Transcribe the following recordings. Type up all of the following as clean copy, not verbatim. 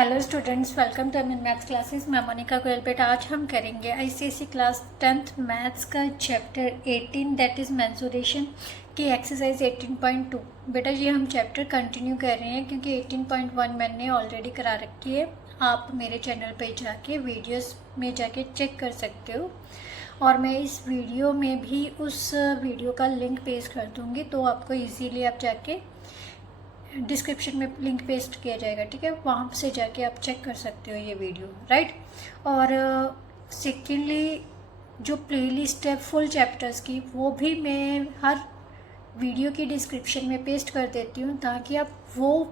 Hello students, welcome to Amin maths classes. मैं मोनिका गोयल। बेटा आज हम करेंगे आईसीएसई क्लास 10th मैथ्स का चैप्टर 18 दैट इज़ मेंसुरेशन की एक्सरसाइज 18.2। बेटा ये हम चैप्टर कंटिन्यू कर रहे हैं क्योंकि 18.1 मैंने ऑलरेडी करा रखी है। आप मेरे चैनल पे जाके वीडियोस में जाके चेक कर सकते हो और मैं इस वीडियो में भी उस वीडियो का लिंक पेस्ट कर दूँगी, तो आपको ईजीली आप जाके डिस्क्रिप्शन में लिंक पेस्ट किया जाएगा, ठीक है। वहाँ से जाके आप चेक कर सकते हो ये वीडियो, राइट। और सेकेंडली जो प्लेलिस्ट है फुल चैप्टर्स की, वो भी मैं हर वीडियो की डिस्क्रिप्शन में पेस्ट कर देती हूँ ताकि आप वो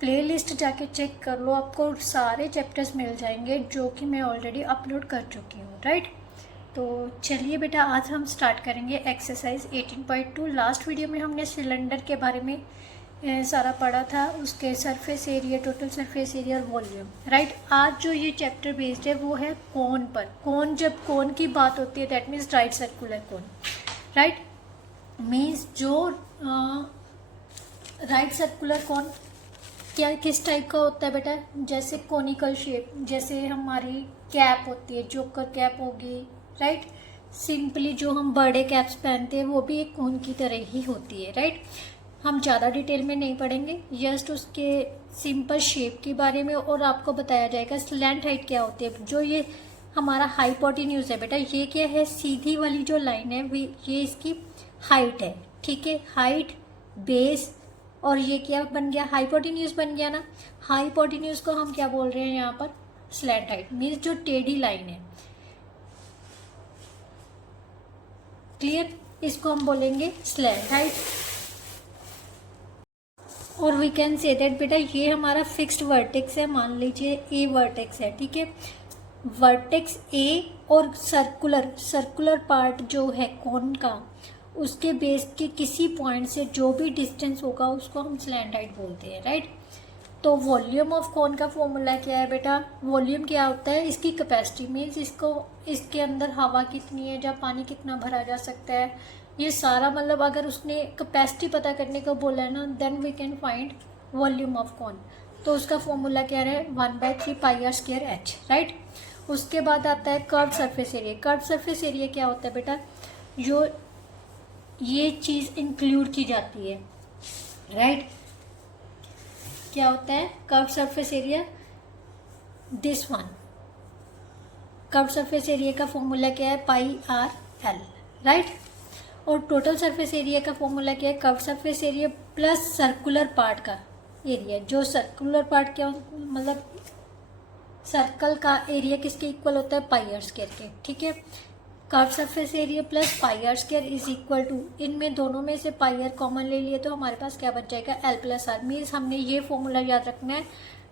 प्लेलिस्ट जाके चेक कर लो। आपको सारे चैप्टर्स मिल जाएंगे जो कि मैं ऑलरेडी अपलोड कर चुकी हूँ, राइट। तो चलिए बेटा आज हम स्टार्ट करेंगे एक्सरसाइज 18.2। लास्ट वीडियो में हमने सिलेंडर के बारे में सारा पढ़ा था, उसके surface area, total surface area और वॉल्यूम, राइट। आज जो ये चैप्टर बेस्ड है वो है कोन पर। कोन, जब कोन की बात होती है that means right circular cone, right. Means जो राइट सर्कुलर कोन क्या किस टाइप का होता है बेटा, जैसे कोनिकल शेप, जैसे हमारी कैप होती है, जोकर कैप होगी, राइट। सिंपली जो हम बड़े कैप्स पहनते हैं वो भी एक कोन की तरह ही होती है, राइट। हम ज़्यादा डिटेल में नहीं पढ़ेंगे, जस्ट उसके सिंपल शेप के बारे में और आपको बताया जाएगा स्लैंट हाइट क्या होती है। जो ये हमारा हाइपोटेन्यूज है बेटा, ये क्या है, सीधी वाली जो लाइन है ये इसकी हाइट है, ठीक है। हाइट, बेस और ये क्या बन गया, हाइपोटेन्यूज बन गया ना। हाइपोटेन्यूज को हम क्या बोल रहे हैं यहाँ पर, स्लैंट हाइट। मीन्स जो टेढ़ी लाइन है, क्लियर, इसको हम बोलेंगे स्लैंट हाइट। और वी कैन से दैट बेटा ये हमारा फिक्स्ड वर्टेक्स है, मान लीजिए ए वर्टेक्स है, ठीक है। वर्टेक्स ए और सर्कुलर पार्ट जो है कोन का, उसके बेस के किसी पॉइंट से जो भी डिस्टेंस होगा उसको हम स्लैंट हाइट बोलते हैं, राइट। तो वॉल्यूम ऑफ कोन का फॉर्मूला क्या है बेटा, वॉल्यूम क्या होता है, इसकी कैपेसिटी, मीन्स इसके अंदर हवा कितनी है, जब पानी कितना भरा जा सकता है, ये सारा मतलब अगर उसने कैपेसिटी पता करने को बोला है ना, then we can find volume of cone. तो उसका फॉर्मूला क्या है, 1/3 pi are square H, right. उसके बाद आता है curve surface area. Curve surface area क्या होता है बेटा, जो ये चीज़ इंक्लूड की जाती है, राइट। क्या होता है curve surface area, this one. Curve surface area का फॉर्मूला क्या है, पाई आर एल, राइट। और टोटल सरफेस एरिया का फॉर्मूला क्या है, curve surface area plus circular part का एरिया। जो सर्कुलर पार्ट क्या मतलब सर्कल का एरिया किसके इक्वल होता है, पाई आर स्क्वायर के, ठीक है। Curve surface area plus pi are square is equal to, इनमें दोनों में से पाई आर कॉमन ले लिए तो हमारे पास क्या बच जाएगा, एल प्लस आर। मीन्स हमने ये फॉर्मूला याद रखना है,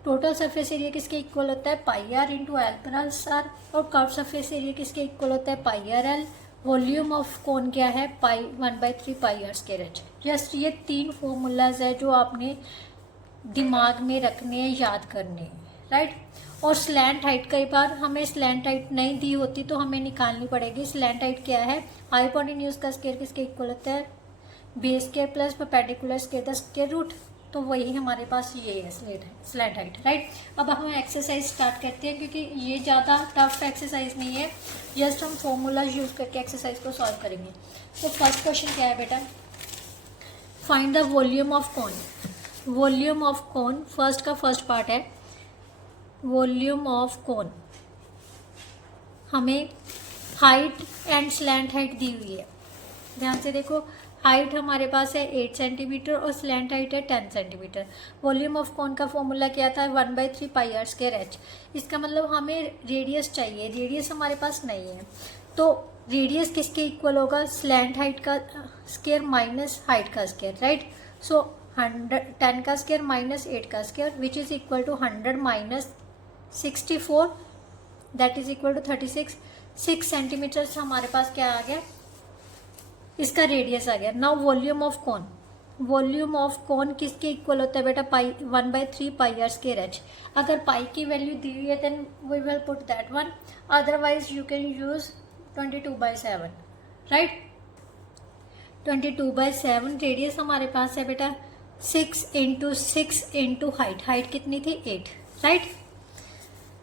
टोटल सरफेस एरिया किसके इक्वल होता है, pi are into L plus r, और कर्व सरफेस एरिया किसके इक्वल होता है, pi are l. Volume of cone क्या है, 1/3 pi are square h. Just ये 3 फॉर्मूलाज है जो आपने दिमाग में रखने हैं, याद करने हैं, राइट। और स्लैंट हाइट, कई बार हमें स्लैंट हाइट नहीं दी होती तो हमें निकालनी पड़ेगी। स्लैंट हाइट क्या है, हाइपोटेन्यूज का स्क्वायर किसके इक्वल होता है, base square plus perpendicular square the square root. तो वही हमारे पास ये है स्लैंट हाइट, राइट। अब हम एक्सरसाइज स्टार्ट करते हैं क्योंकि ये ज़्यादा टफ एक्सरसाइज नहीं है, जस्ट हम फॉर्मूला यूज करके एक्सरसाइज को सॉल्व करेंगे। तो फर्स्ट क्वेश्चन क्या है बेटा, find the volume of cone. Volume of cone first का फर्स्ट पार्ट है, वॉल्यूम ऑफ कोन। हमें हाइट एंड स्लैंट हाइट दी हुई है, ध्यान से देखो। हाइट हमारे पास है 8 सेंटीमीटर और स्लैंट हाइट है 10 सेंटीमीटर। वॉल्यूम ऑफ कोन का फॉर्मूला क्या था, 1/3 पाई आर स्क्वायर एच। इसका मतलब हमें रेडियस चाहिए, रेडियस हमारे पास नहीं है, तो रेडियस किसके इक्वल होगा, स्लैंट हाइट का स्क्वायर माइनस हाइट का स्क्वायर, राइट। सो 10 का स्क्वायर माइनस 8 का square which is equal to 100 minus 64 that is equal to 36। 6 centimetre हमारे पास क्या आ गया, इसका रेडियस आ गया। Now volume of cone, volume of cone किसके इक्वल होता है बेटा, 1/3 पाई आर स्क्वायर एच। अगर पाई की वैल्यू दी हुई है then we will put that one, otherwise you can use 22/7, right. 22/7 radius हमारे पास है बेटा 6 इंटू हाइट, हाइट कितनी थी 8, राइट।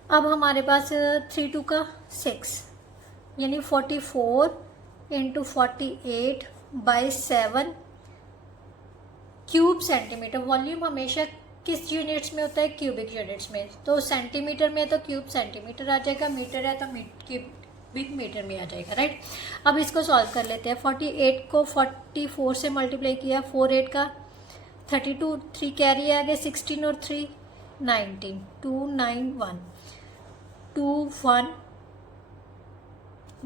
अब हमारे पास 3 2 का 6 यानी 44 इंटू 48/7 क्यूब सेंटीमीटर। वॉल्यूम हमेशा किस यूनिट्स में होता है, क्यूबिक यूनिट्स में। तो सेंटीमीटर में तो क्यूब सेंटीमीटर आ जाएगा, मीटर है तो क्यूबिक मीटर में आ जाएगा, राइट। अब इसको सॉल्व कर लेते हैं। 48 को 44 से मल्टीप्लाई किया, 4 8 का 32, 3 कैरी आ गया, 16 और 3 19, 2 9 1 2 1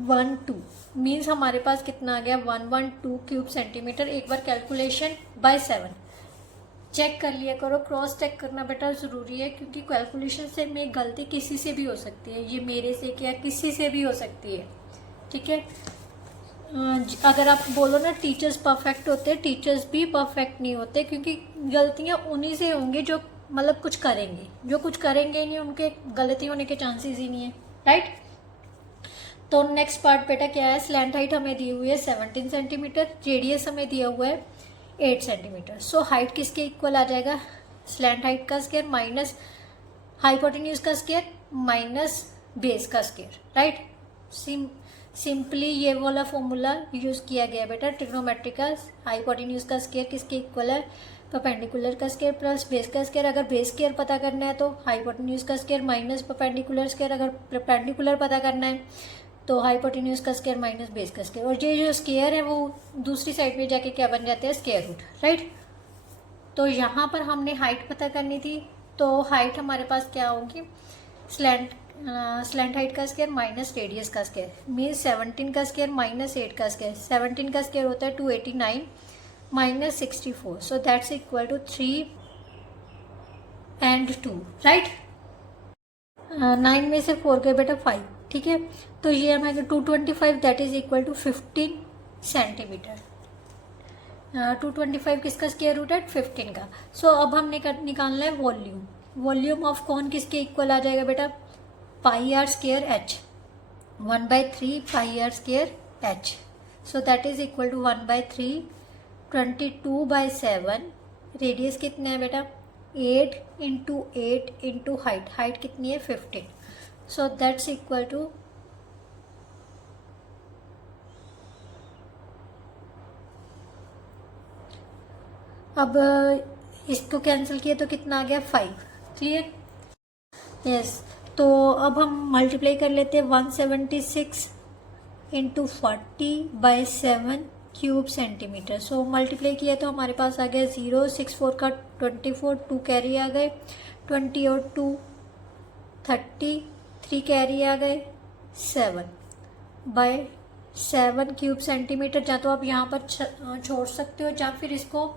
1 2 मीन्स हमारे पास कितना आ गया 112 क्यूब सेंटीमीटर। एक बार कैलकुलेशन बाय 7 चेक कर लिया करो, क्रॉस चेक करना बेटा ज़रूरी है, क्योंकि कैलकुलेशन से में गलती किसी से भी हो सकती है, ये मेरे से क्या किसी से भी हो सकती है, ठीक है। अगर आप बोलो ना टीचर्स परफेक्ट होते हैं, टीचर्स भी परफेक्ट नहीं होते, क्योंकि गलतियाँ उन्हीं से होंगी जो मतलब कुछ करेंगे, जो कुछ करेंगे नहीं उनके गलती होने के चांसेस ही नहीं है, राइट। तो नेक्स्ट पार्ट बेटा क्या है, स्लैंट हाइट हमें दी हुई है 17 सेंटीमीटर, रेडियस हमें दिया हुआ है 8 सेंटीमीटर। सो हाइट किसके इक्वल आ जाएगा, स्लैंट हाइट का स्क्वायर माइनस हाइपोटेन्यूज का स्क्वायर माइनस बेस का स्क्वायर, राइट। सिंपली ये वाला फॉर्मूला यूज किया गया बेटा ट्रिग्नोमेट्री का। हाइपोटेन्यूज का स्क्वायर किसके इक्वल है, परपेंडिकुलर का स्क्वायर प्लस बेस का स्क्वायर। अगर बेस स्क्वायर पता करना है तो हाइपोटेन्यूज का स्क्वायर माइनस परपेंडिकुलर स्क्वायर, अगर परपेंडिकुलर पता करना है तो हाइपोटेन्यूज का स्क्वायर माइनस बेस का स्क्वायर। और ये जो स्क्वायर है वो दूसरी साइड में जाके क्या बन जाते हैं, स्क्वायर रूट, राइट। तो यहाँ पर हमने हाइट पता करनी थी, तो हाइट हमारे पास क्या होगी, स्लैंट हाइट का स्क्वायर माइनस रेडियस का स्क्वायर, मीन्स 17 का स्क्वायर माइनस 8 का स्क्वायर। 17 का स्क्वायर होता है 289 minus 64, so that's equal to 3 and 2, right. 9 में से 4 गए बेटा 5, ठीक है। तो ये हमारे 225 that is equal to 15 centimetre. 225 किसका स्क्वायर रूट है, 15 का। सो अब हमने निकालना है वॉल्यूम। वॉल्यूम ऑफ कौन किसके इक्वल आ जाएगा बेटा, pi are square h, 1/3 pi are square h. So that is equal to 1/3 22/7। Radius कितना है बेटा 8 इंटू 8 इंटू हाइट, हाइट कितनी है 15। सो दैट्स इक्वल टू अब इसको कैंसिल किया तो कितना आ गया 5, क्लियर, यस। तो अब हम मल्टीप्लाई कर लेते हैं 176 into 40/7 cube centimetre. So multiply किया तो हमारे पास आ गया 0, 6 4 का 24, 2 कैरी आ गए 20 और 2 30, 3 कैरी आ गए 7/7 क्यूब सेंटीमीटर। या तो आप यहाँ पर छोड़ सकते हो, या फिर इसको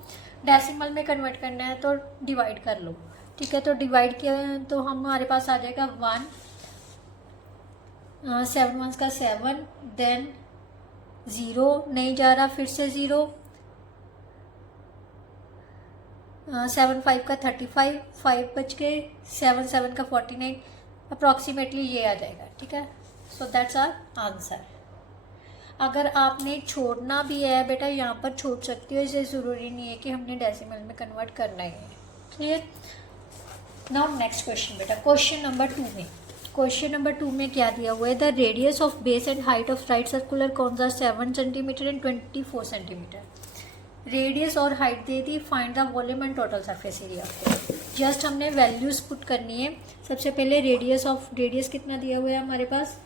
डेसिमल में कन्वर्ट करना है तो डिवाइड कर लो, ठीक है। तो डिवाइड किया तो हमारे पास आ जाएगा 1, 7 1 का 7, देन 0 नहीं जा रहा, फिर से 0, 7 5 का 35, 5 बच गए, 7 7 का 49, अप्रॉक्सीमेटली ये आ जाएगा, ठीक है। So that's our answer. अगर आपने छोड़ना भी है बेटा यहाँ पर छोड़ सकती हो, इसे ज़रूरी नहीं है कि हमने डेसिमल में कन्वर्ट करना ही है, क्लियर। नाउ नेक्स्ट क्वेश्चन बेटा, क्वेश्चन नंबर 2 में क्या दिया हुआ है, the radius of base and height of right circular cones are 7 centimetre and 24 centimetre. Radius और हाइट दे दी, find the volume and total surface area. Just हमने वैल्यूज पुट करनी है। सबसे पहले रेडियस कितना दिया हुआ है हमारे पास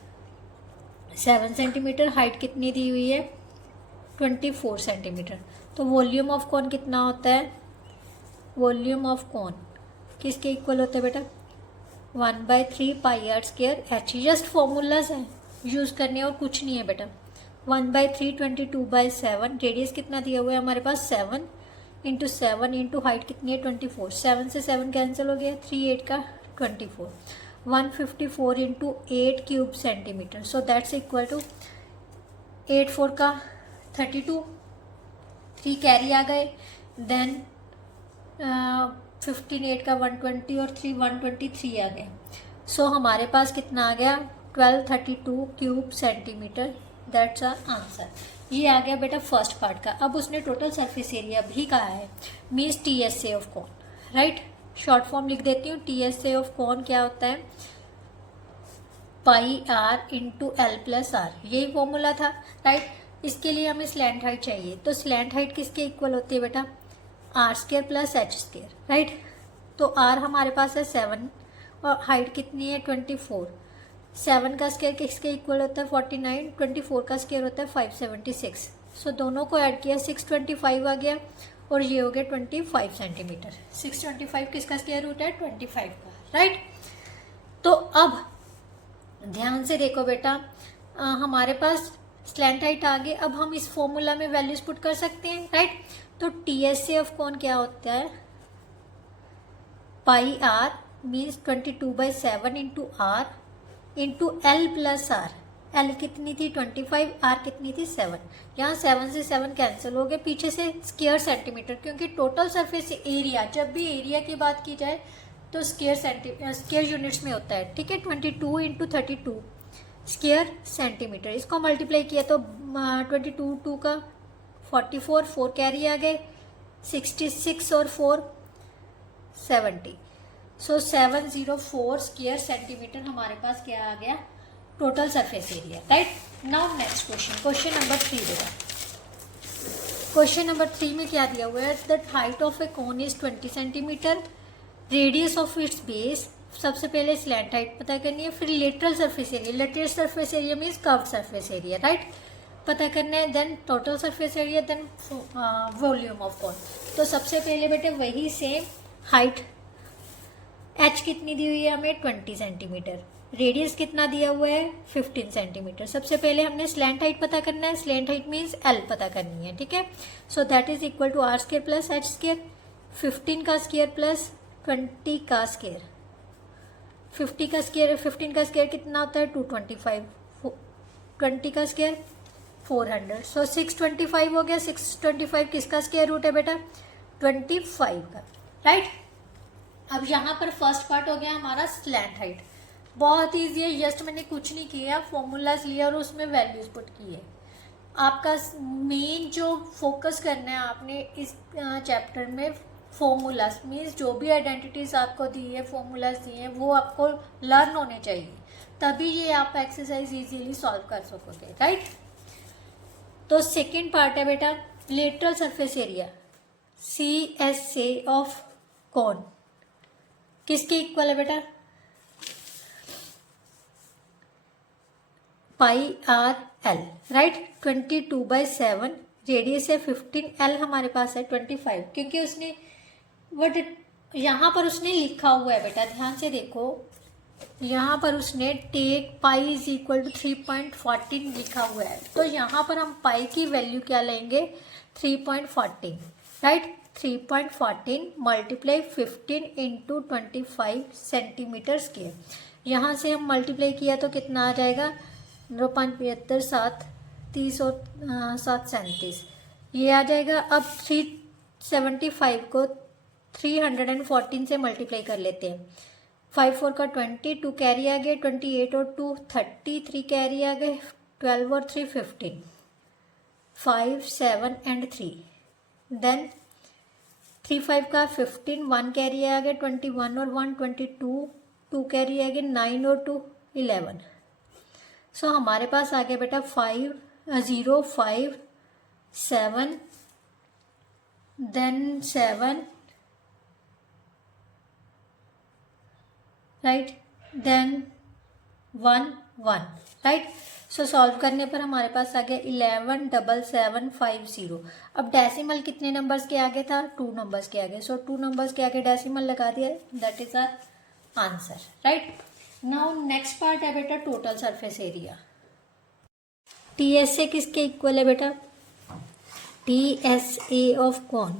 7 सेंटीमीटर, हाइट कितनी दी हुई है 24 सेंटीमीटर। तो वॉल्यूम ऑफ कौन कितना होता है, वॉल्यूम ऑफ कौन किसके इक्वल होता है बेटा 1/3 pi are square h. Just formulas हैं यूज़ करने और कुछ नहीं है बेटा। 1/3 22/7, रेडियस कितना दिया हुआ है हमारे पास 7 इंटू 7 इंटू हाइट कितनी है 24, 7 से 7 कैंसिल हो गया, 3 8 का 24, 154 into 8 cube centimetre. So that's equal to 8 4 का 32, 3 कैरी आ गए, देन 15 8 का 120 और 3 123 आ गए। सो हमारे पास कितना आ गया 1232 cube centimetre. That's our answer. ये आ गया बेटा फर्स्ट पार्ट का। अब उसने टोटल सरफेस एरिया भी कहा है, means TSA of cone, right. Short form लिख देती हूँ, TSA ऑफ कॉन क्या होता है, pi are into L plus r, यही फॉर्मूला था, राइट। इसके लिए हमें स्लैंट हाइट चाहिए, तो स्लैंट हाइट किसके इक्वल होती है बेटा, r square plus h square, right. तो आर हमारे पास है 7 और हाइट कितनी है 24, 7 का स्क्वायर किसके इक्वल होता है 49, 24 का स्क्वायर होता है 576। सो दोनों को ऐड किया 625 आ गया और ये हो गया 25 सेंटीमीटर। 625 किसका स्क्वायर रूट है 25 का, राइट। तो अब ध्यान से देखो बेटा, हमारे पास स्लैंट हाइट आ गई। अब हम इस फॉर्मूला में वैल्यूज पुट कर सकते हैं, राइट। तो TSA ऑफ कॉन क्या होता है, pi r means 22/7 into r into L plus r. L कितनी थी 25, आर कितनी थी 7। यहाँ 7 से 7 कैंसिल हो गए, पीछे से स्क्वायर सेंटीमीटर, क्योंकि टोटल सरफेस एरिया, जब भी एरिया की बात की जाए तो स्क्वायर यूनिट्स में होता है, ठीक है। 22 इंटू 32 स्क्वायर सेंटीमीटर। इसको मल्टीप्लाई किया तो 22 2 का 44, 4 कैरी आ गए, 66 और 4 70। सो 704 स्क्वायर सेंटीमीटर हमारे पास क्या आ गया, total surface area, right. Now next question, question number 3 देगा। क्वेश्चन नंबर 3 में क्या दिया हुआ है, the height of a cone is 20 centimetre, radius of its base. सबसे पहले स्लैंट हाइट पता करनी है, फिर lateral surface area, lateral surface area means curved surface area, right, पता करना है। Then total surface area, then volume of cone. तो सबसे पहले बेटे वही सेम हाइट, एच कितनी दी हुई है हमें 20 सेंटीमीटर, रेडियस कितना दिया हुआ है 15 सेंटीमीटर। सबसे पहले हमने स्लैंट हाइट पता करना है, स्लैंट हाइट मीन्स एल पता करनी है, ठीक है। So that is equal to are square plus H square, 15 का स्क्वायर प्लस 20 का स्क्वायर। 15 का स्क्वायर कितना होता है 225, 20 का स्क्वायर 400। सो 625 हो गया। 625 किसका स्क्वायर रूट है बेटा 25 का, राइट। अब यहाँ पर फर्स्ट पार्ट हो गया हमारा स्लैंट हाइट, बहुत ईजी है, जस्ट मैंने कुछ नहीं किया, फॉर्मूलाज लिया और उसमें वैल्यूज पुट की है। आपका मेन जो फोकस करना है आपने इस चैप्टर में, फॉर्मूलाज मीन्स जो भी आइडेंटिटीज आपको दी है, फॉर्मूलाज दिए हैं, वो आपको लर्न होने चाहिए, तभी ये आप एक्सरसाइज इजीली सॉल्व कर सकोगे, राइट। तो सेकेंड पार्ट है बेटा lateral surface area, CSA of cone किसके इक्वल है बेटा, pi R L, right. 22/7, radius है 15, एल हमारे पास है 25, क्योंकि उसने वट यहाँ पर उसने लिखा हुआ है बेटा, ध्यान से देखो, यहाँ पर उसने take pi is equal to 3.14 लिखा हुआ है। तो यहाँ पर हम पाई की वैल्यू क्या लेंगे 3.14, right. 3.14 multiply 15 into 25 centimetre square. यहाँ से हम मल्टीप्लाई किया तो कितना आ जाएगा 9.75 7 30 और 7 37, ये आ जाएगा। अब 375 को 314 से मल्टीप्लाई कर लेते हैं, 5 4 का 20, 2 कैरी आ गए, 28 और 2 30, 3 कैरी आ गए, 12 और 3 15, 5 7 एंड 3, देन 3 5 का 15, 1 कैरी आ गए, 21 और 1 22, 2 कैरी आ गए, 9 और 2 11। सो हमारे पास आ गया बेटा 5 0 5 7, then 7, right, then 1 1, right. So solve करने पर हमारे पास आ गया 11,750। अब डेसिमल कितने नंबर्स के आगे था 2 नंबर्स के आगे, सो 2 नंबर्स के आगे डेसिमल लगा दिया, that is our answer, right. Now next part है बेटा टोटल सरफेस एरिया। TSA किसके इक्वल है बेटा, TSA ऑफ कॉन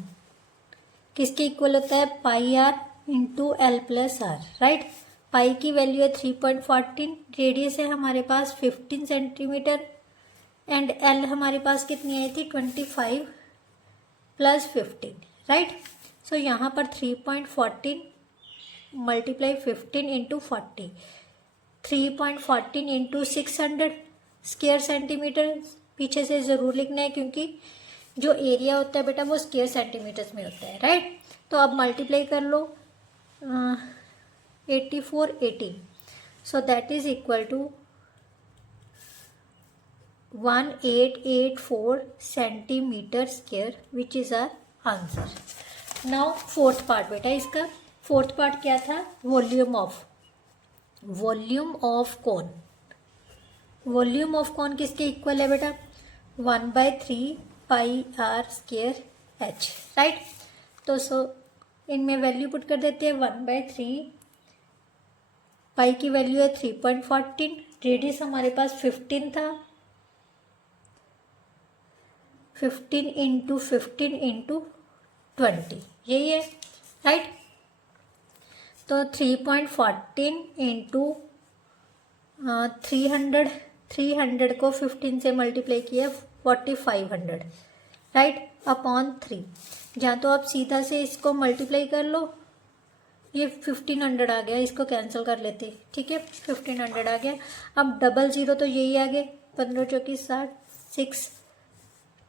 किसके इक्वल होता है pi are into L plus are, right. पाई की वैल्यू है 3.14, रेडियस है हमारे पास 15 सेंटीमीटर एंड एल हमारे पास कितनी आई थी 25 प्लस 15, राइट। सो यहाँ पर 3.14 multiply 15 into 40, 3.14 into 600 square centimetre, पीछे से ज़रूर लिखना है क्योंकि जो एरिया होता है बेटा वो स्क्वायर सेंटीमीटर्स में होता है, राइट। तो अब मल्टीप्लाई कर लो 84 18, so that is equal to 1884 centimetre square which is our answer. Now fourth part बेटा, इसका फोर्थ पार्ट क्या था, volume of cone. Volume of cone किसके इक्वल है बेटा, 1/3 pi are square H, right. तो सो इनमें वैल्यू पुट कर देते हैं, 1/3 पाई की वैल्यू है 3.14, रेडियस हमारे पास 15 था, 15 इंटू 15 इंटू 20 यही है, राइट। तो 3.14 इंटू 300 को 15 से मल्टीप्लाई किया 4500, राइट, अपॉन 3। जहाँ तो आप सीधा से इसको मल्टीप्लाई कर लो, ये 1500 आ गया, इसको कैंसिल कर लेते, ठीक है, 1500 आ गया। अब 00 तो यही आ गए, 15 चौकी 60, 6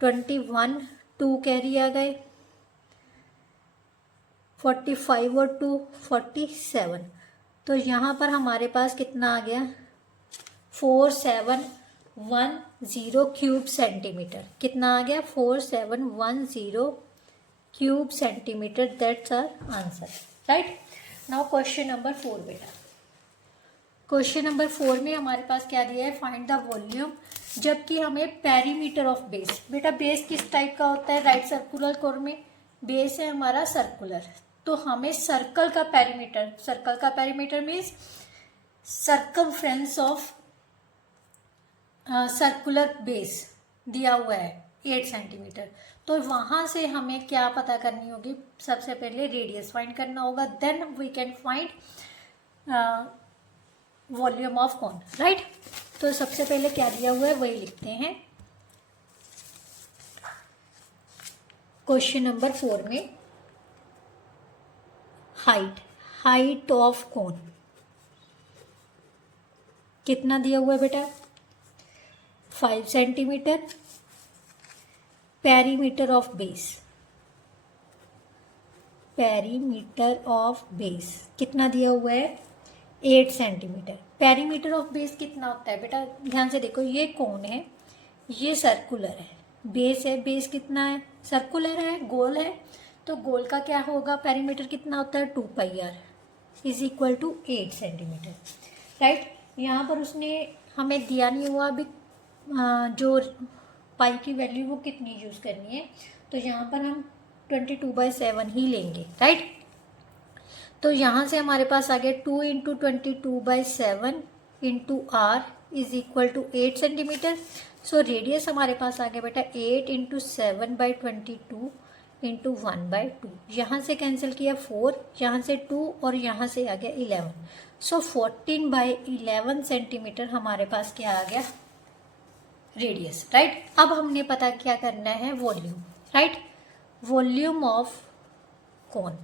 21 2 कैरी आ गए, 45 और 2 47। तो यहाँ पर हमारे पास कितना आ गया, 4710 क्यूब सेंटीमीटर। कितना आ गया, 4710 cube centimetre, that's our answer, right. Now question number 4 बेटा, क्वेश्चन नंबर 4 में हमारे पास क्या दिया है, फाइंड द वॉल्यूम, जबकि हमें पेरीमीटर ऑफ बेस। बेटा बेस किस टाइप का होता है, राइट सर्कुलर कोर में बेस है हमारा सर्कुलर, तो हमें सर्कल का perimeter means circumference of circular base दिया हुआ है 8 सेंटीमीटर। तो वहाँ से हमें क्या पता करनी होगी, सबसे पहले रेडियस फाइंड करना होगा, then we can find volume of cone, right. तो सबसे पहले क्या दिया हुआ है वही लिखते हैं। क्वेश्चन नंबर 4 में हाइट ऑफ कोन कितना दिया हुआ है बेटा, 5 सेंटीमीटर। पेरीमीटर ऑफ बेस कितना दिया हुआ है, 8 सेंटीमीटर। पेरीमीटर ऑफ बेस कितना होता है बेटा, ध्यान से देखो, ये कोन है, ये सर्कुलर है, बेस है, बेस कितना है, सर्कुलर है, गोल है, तो गोल का क्या होगा, पेरीमीटर कितना होता है, 2πr is equal to 8 centimetre, right. यहाँ पर उसने हमें दिया नहीं हुआ अभी जो पाई की वैल्यू वो कितनी यूज़ करनी है, तो यहाँ पर हम 22/7 ही लेंगे, राइट। तो यहाँ से हमारे पास आ गया 2 into 22/7 into are is equal to 8 centimetre. So radius हमारे पास आ गया बेटा 8 इंटू 7/22 इंटू 1/2। यहाँ से कैंसिल किया 4, यहाँ से 2 और यहाँ से आ गया 11। सो 14/11 सेंटीमीटर हमारे पास क्या आ गया, रेडियस, राइट। अब हमने पता क्या करना है, volume, right. Volume of cone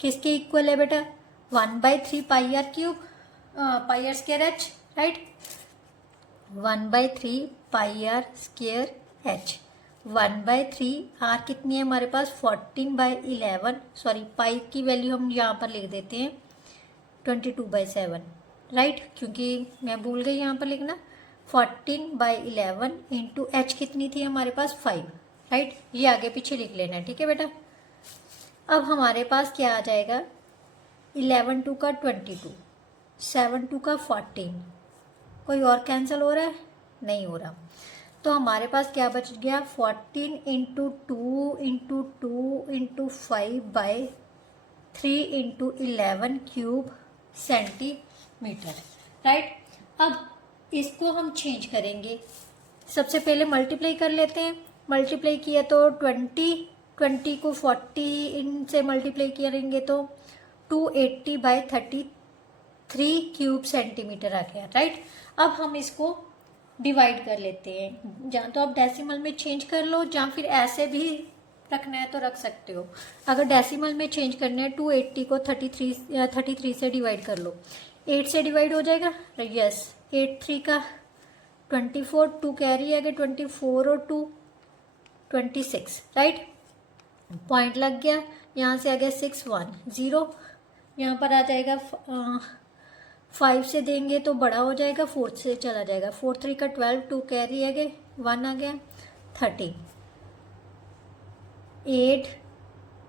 किसके इक्वल है बेटा, 1/3 pi r cube, pi are square H, right, 1/3 pi are square h, 1/3 r कितनी है हमारे पास, 14/11, सॉरी पाई की वैल्यू हम यहाँ पर लिख देते हैं 22/7, राइट, क्योंकि मैं भूल गई यहाँ पर लिखना। 14/11 इंटू एच कितनी थी हमारे पास, 5, राइट, ये आगे पीछे लिख लेना है, ठीक है बेटा। अब हमारे पास क्या आ जाएगा, 11 2 का 22, 7 2 का 14, कोई और कैंसिल हो रहा है, नहीं हो रहा, तो हमारे पास क्या बच गया, 14 into 2 into 2 into 5/3 into 11 cube centimetre, right. अब इसको हम चेंज करेंगे, सबसे पहले मल्टीप्लाई कर लेते हैं। मल्टीप्लाई किया तो 20 को 40 से मल्टीप्लाई करेंगे तो 280/33 क्यूब सेंटीमीटर आ गया, राइट। अब हम इसको डिवाइड कर लेते हैं, जहाँ तो आप डेसिमल में चेंज कर लो, जहाँ फिर ऐसे भी रखना है तो रख सकते हो। अगर डेसिमल में चेंज करना है 280 को 33 से डिवाइड कर लो, 8 से डिवाइड हो जाएगा, यस, 8 3 का 24, 2 कैरी आ गया, 24 और 2 26, राइट। पॉइंट लग गया, यहाँ से आ गया 6 1 0, यहाँ पर आ जाएगा 5 से देंगे तो बड़ा हो जाएगा, 4 से चला जाएगा, 4 3 का 12, 2 कैरी आ गए, 1 आ गया, 13 8,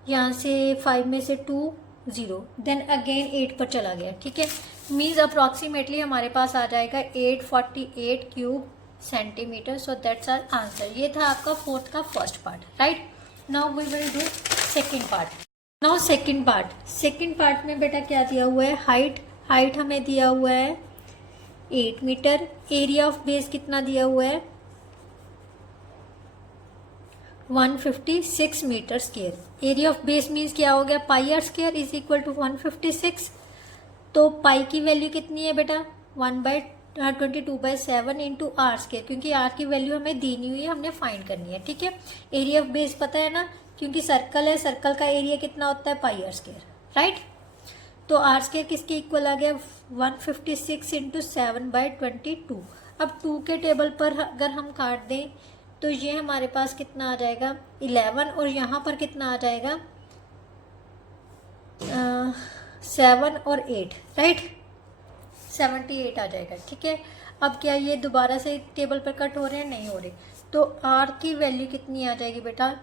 यहाँ से 5 में से 2 0, देन अगेन 8 पर चला गया, ठीक है। मीन्स अप्रॉक्सीमेटली हमारे पास आ जाएगा 848 cube centimetre. So that's our answer. ये था आपका फोर्थ का first part, right. Now we will do second part. Now second part में बेटा क्या दिया हुआ है, हाइट हमें दिया हुआ है 8 मीटर, एरिया ऑफ बेस कितना दिया हुआ है 156 metre square. Area of base means क्या हो गया, pi are square is equal to 156। तो पाई की वैल्यू कितनी है बेटा 1/22/7 इंटू आर स्क्वायर, क्योंकि आर की वैल्यू हमें दी नहीं हुई है, हमने फाइंड करनी है, ठीक है। एरिया ऑफ बेस पता है ना, क्योंकि सर्कल है, सर्कल का एरिया कितना होता है पाई आर स्क्वायर, राइट। तो आर स्क्वायर किसके इक्वल आ गया 156 इंटू 7/22। अब 2 के टेबल पर अगर हम काट दें तो ये हमारे पास कितना आ जाएगा 11, और यहाँ पर कितना आ जाएगा 7 और 8, राइट, 78 आ जाएगा, ठीक है। अब क्या ये दोबारा से टेबल पर कट हो रहे हैं, नहीं हो रहे, तो आर की वैल्यू कितनी आ जाएगी बेटा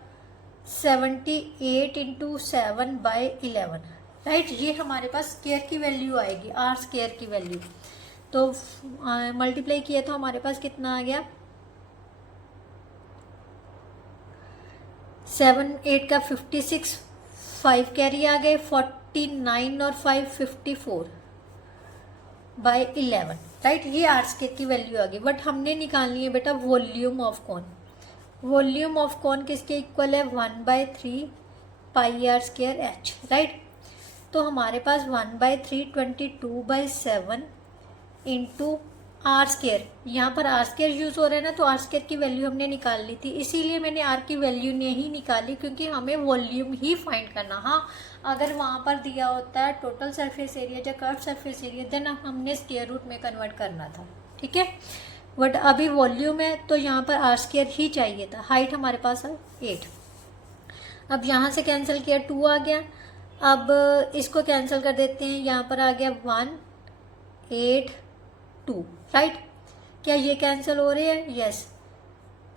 78 इंटू 7/11, राइट। ये हमारे पास स्क्वायर की वैल्यू आएगी, आर स्क्वायर की वैल्यू। तो मल्टीप्लाई किया तो हमारे पास कितना आ गया 7 8 का 56, 5 कैरी आ गए 49 और 5 54/11, राइट। ये आर स्क्वायर की वैल्यू आ गई। बट हमने निकालनी है बेटा volume of cone. Volume of cone किसके इक्वल है 1/3 pi are square H, right. तो हमारे पास 1/3 22/7 इंटू आर स्क्वायर, यहाँ पर आर स्क्वायर यूज हो रहा है ना, तो आर स्क्वायर की वैल्यू हमने निकाल ली थी, इसीलिए मैंने आर की वैल्यू नहीं निकाली, क्योंकि हमें वॉल्यूम ही फाइंड करना। हाँ, अगर वहाँ पर दिया होता है टोटल सरफेस एरिया या कर्व सरफेस एरिया, देन हमने स्क्वायर रूट में कन्वर्ट करना था, ठीक है। बट अभी वॉल्यूम है तो यहाँ पर आर स्क्वायर ही चाहिए था। हाइट हमारे पास है 8। अब यहाँ से कैंसिल किया 2 आ गया, अब इसको कैंसिल कर देते हैं, यहाँ पर आ गया 1 8 2, राइट। क्या ये कैंसिल हो रहे हैं, यस।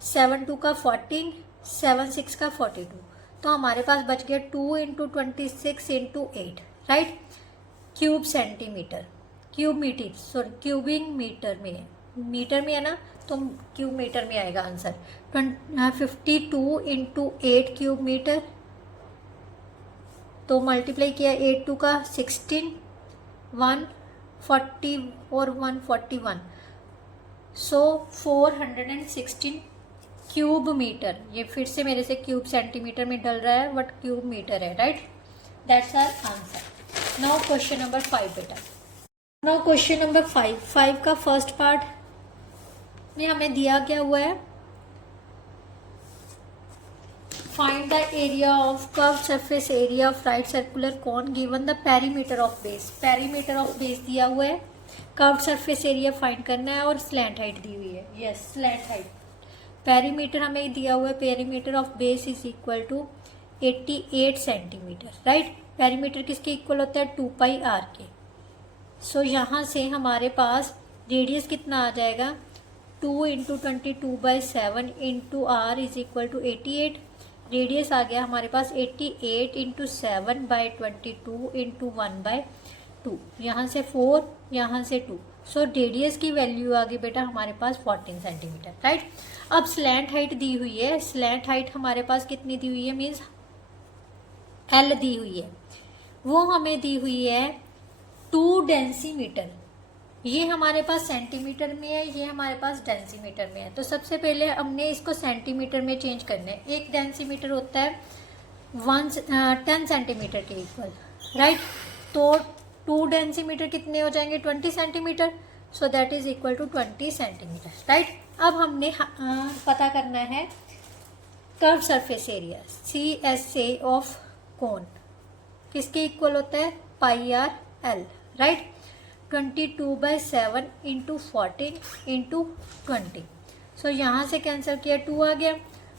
7 2 का 14, 7 6 का 42, तो हमारे पास बच गया 2 into 26 into 8, right. Cube centimetre, cube metre, sorry cubic metre में है ना, तो क्यूब मीटर में आएगा आंसर। 52 इंटू 8 क्यूब मीटर, तो मल्टीप्लाई किया 8 2 का 16, 140 और 141, सो 416 क्यूब मीटर। ये फिर से मेरे से क्यूब सेंटीमीटर में डल रहा है, बट क्यूब मीटर है, right. That's our answer. Now question number 5 बेटा। नाउ क्वेश्चन नंबर 5 का फर्स्ट पार्ट में हमें दिया क्या हुआ है, find the area of curve surface area of right circular cone given the perimeter of base. Perimeter of base दिया हुआ है, कर्व सरफेस एरिया फाइंड करना है, और स्लैंट हाइट दी हुई है, यस स्लैंट हाइट। पेरीमीटर हमें दिया हुआ है, perimeter of base is equal to 88 centimetre, right. Perimeter किसके इक्वल होता है 2 पाई आर के। सो यहाँ से हमारे पास रेडियस कितना आ जाएगा 2 into 22/7 into are is equal to 88। Radius आ गया हमारे पास 88 इंटू 7/22 इंटू 1/2, यहाँ से 4, यहाँ से 2, सो रेडियस की वैल्यू आ गई बेटा हमारे पास 14 सेंटीमीटर, राइट। अब स्लैंट हाइट दी हुई है, स्लैंट हाइट हमारे पास कितनी दी हुई है, मीन्स एल दी हुई है, वो हमें दी हुई है 2 डेंसीमीटर। ये हमारे पास सेंटीमीटर में है, ये हमारे पास डेंसीमीटर में है। तो सबसे पहले हमने इसको सेंटीमीटर में चेंज करना है। एक डेंसीमीटर होता है 10 सेंटीमीटर के इक्वल, राइट। तो 2 डेंसीमीटर कितने हो जाएंगे 20 centimetre, so that is equal to 20 centimetre, right. अब हमने पता करना है curve surface area CSA of cone किसके इक्वल होता है pi R L, right. 22/7 into 14 into 20। So यहाँ से कैंसिल किया 2 आ गया,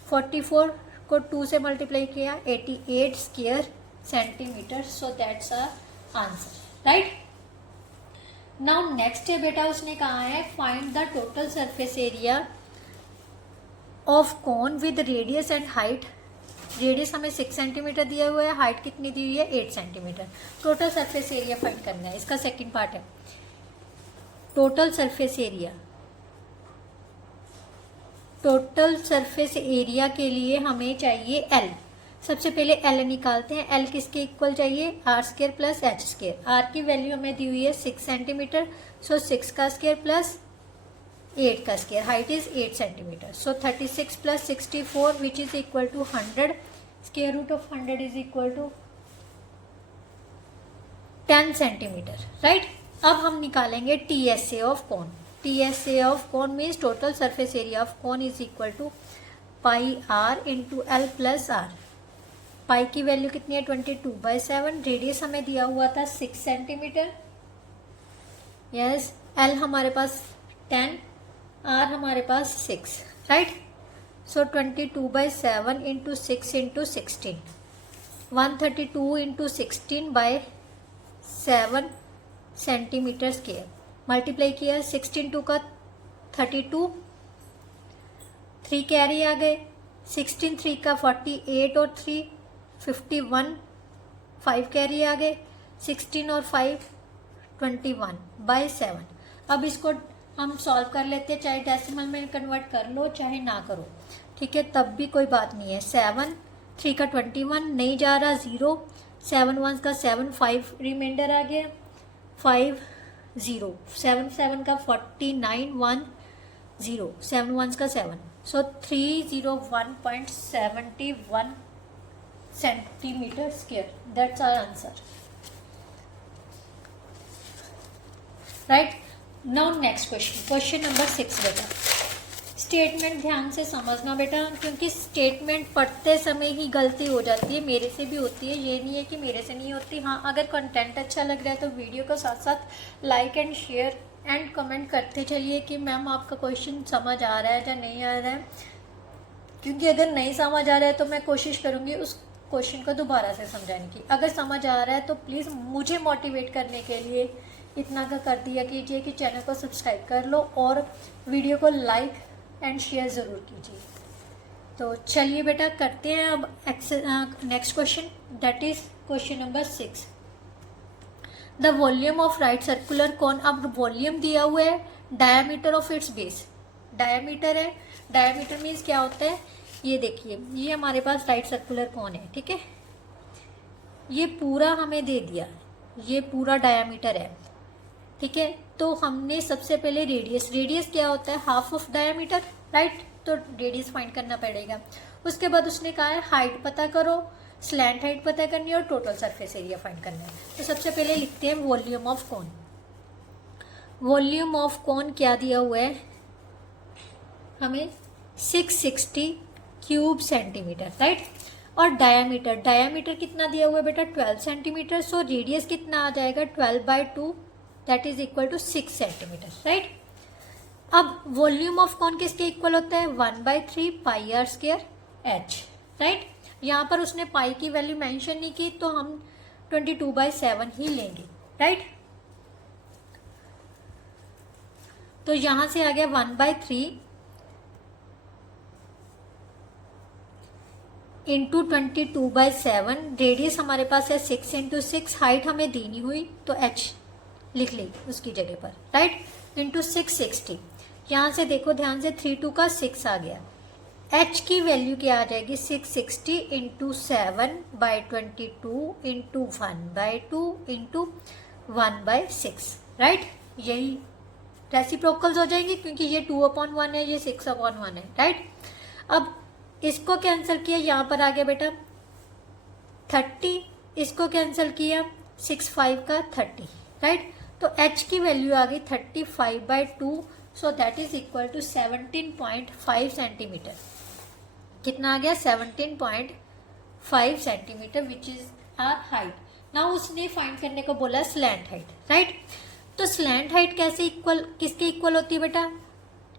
44 को 2 से मल्टीप्लाई किया 88 square centimetre. So that's our answer, right. Now next है बेटा, उसने कहा है find the total surface area of cone with radius and height. Radius हमें 6 सेंटीमीटर दिया हुआ है, हाइट कितनी दी हुई है 8 centimetre. Total surface area find करना है, इसका सेकंड पार्ट है। Total surface area, total surface area के लिए हमें चाहिए एल। सबसे पहले एल निकालते हैं। एल किसके इक्वल चाहिए, r square plus H square. R की वैल्यू हमें दी हुई है 6 सेंटीमीटर, सो 6 का स्क्वायर प्लस 8 का square, height is 8 centimetre. So 36 plus 64 which is equal to 100, square root of 100 is equal to 10 centimetre, right. अब हम निकालेंगे TSA of cone. TSA of cone means total surface area of cone is equal to pi are into L plus R. Pi की value कितनी है 22/7, radius हमें दिया हुआ था 6 सेंटीमीटर, यस। एल हमारे पास 10, आर हमारे पास 6, राइट। सो 22/7 into 6 into 16, 132 into 16/7 centimetre square. Multiply किया 16 2 का 32, 3 कैरी आ गए, 16 3 का 48 और 3 51, 5 कैरी आ गए, 16 और 5 21/7। अब इसको हम सॉल्व कर लेते हैं, चाहे डेसिमल में कन्वर्ट कर लो चाहे ना करो, ठीक है, तब भी कोई बात नहीं है। 7 3 का 21 नहीं जा रहा, 0 7 1 का 7, 5 रिमाइंडर आ गया, 5 0 7 7 का 49 1 0 7 1 का 7, so 301.71 centimetre square. That's our answer, right. Now next question, question number 6 बेटा। स्टेटमेंट ध्यान से समझना बेटा, क्योंकि स्टेटमेंट पढ़ते समय ही गलती हो जाती है, मेरे से भी होती है, ये नहीं है कि मेरे से नहीं होती। हाँ, अगर कंटेंट अच्छा लग रहा है तो वीडियो को साथ साथ like and share and comment करते चलिए कि मैम आपका क्वेश्चन समझ आ रहा है या नहीं आ रहा है, क्योंकि अगर नहीं समझ आ रहा है तो मैं कोशिश करूँगी उस क्वेश्चन को दोबारा से समझाने की। अगर समझ आ रहा है तो प्लीज़ मुझे मोटिवेट करने के लिए इतना का कर दिया कीजिए कि चैनल को सब्सक्राइब कर लो और वीडियो को लाइक एंड शेयर ज़रूर कीजिए। तो चलिए बेटा करते हैं अब next question, that is question number 6। The volume of right circular कोन। अब वॉल्यूम दिया हुआ है, diameter of its base, diameter है। डायामीटर मीन्स क्या होता है, ये देखिए, ये हमारे पास राइट सर्कुलर कोन है, ठीक है, ये पूरा हमें दे दिया, ये पूरा डायामीटर है, ठीक है। तो हमने सबसे पहले रेडियस, रेडियस क्या होता है, हाफ ऑफ डायामीटर, राइट, तो रेडियस फाइंड करना पड़ेगा। उसके बाद उसने कहा है हाइट पता करो, स्लैंट हाइट पता करनी है और टोटल सरफेस एरिया फाइंड करना है। तो सबसे पहले लिखते हैं volume of cone. Volume of cone क्या दिया हुआ है हमें 660 क्यूब सेंटीमीटर, राइट। और डायामीटर, डायामीटर कितना दिया हुआ है बेटा 12 सेंटीमीटर। सो रेडियस कितना आ जाएगा 12/2, that is equal to 6 centimetre, right. अब वॉल्यूम ऑफ कोन किसके इक्वल होता है 1/3 pi are square H, right. यहाँ पर उसने पाई की वैल्यू मेंशन नहीं की तो हम 22/7 ही लेंगे, राइट। तो यहाँ से आ गया 1/3 इंटू 22/7, रेडियस हमारे पास है 6 इंटू 6, हाइट हमें दी नहीं हुई तो h लिख ली उसकी जगह पर, राइट, इंटू 660। यहाँ से देखो ध्यान से 3 2 का 6 आ गया, h की वैल्यू क्या आ जाएगी 660 इंटू 7/22 इंटू 1/2 इंटू 1/6, राइट। यही रेसिप्रोकल्स हो जाएंगे क्योंकि ये 2/1 है, ये 6/1 है, राइट। अब इसको कैंसिल किया, यहाँ पर आ गया बेटा 30, इसको कैंसिल किया 6 5 का 30, राइट। तो h की वैल्यू आ गई 35/2, so that is equal to 17.5 centimetre. कितना आ गया 17.5 centimetre which is our height. Now उसने फाइंड करने को बोला स्लैंट हाइट, राइट। तो स्लैंट हाइट कैसे इक्वल, किसके इक्वल होती है बेटा,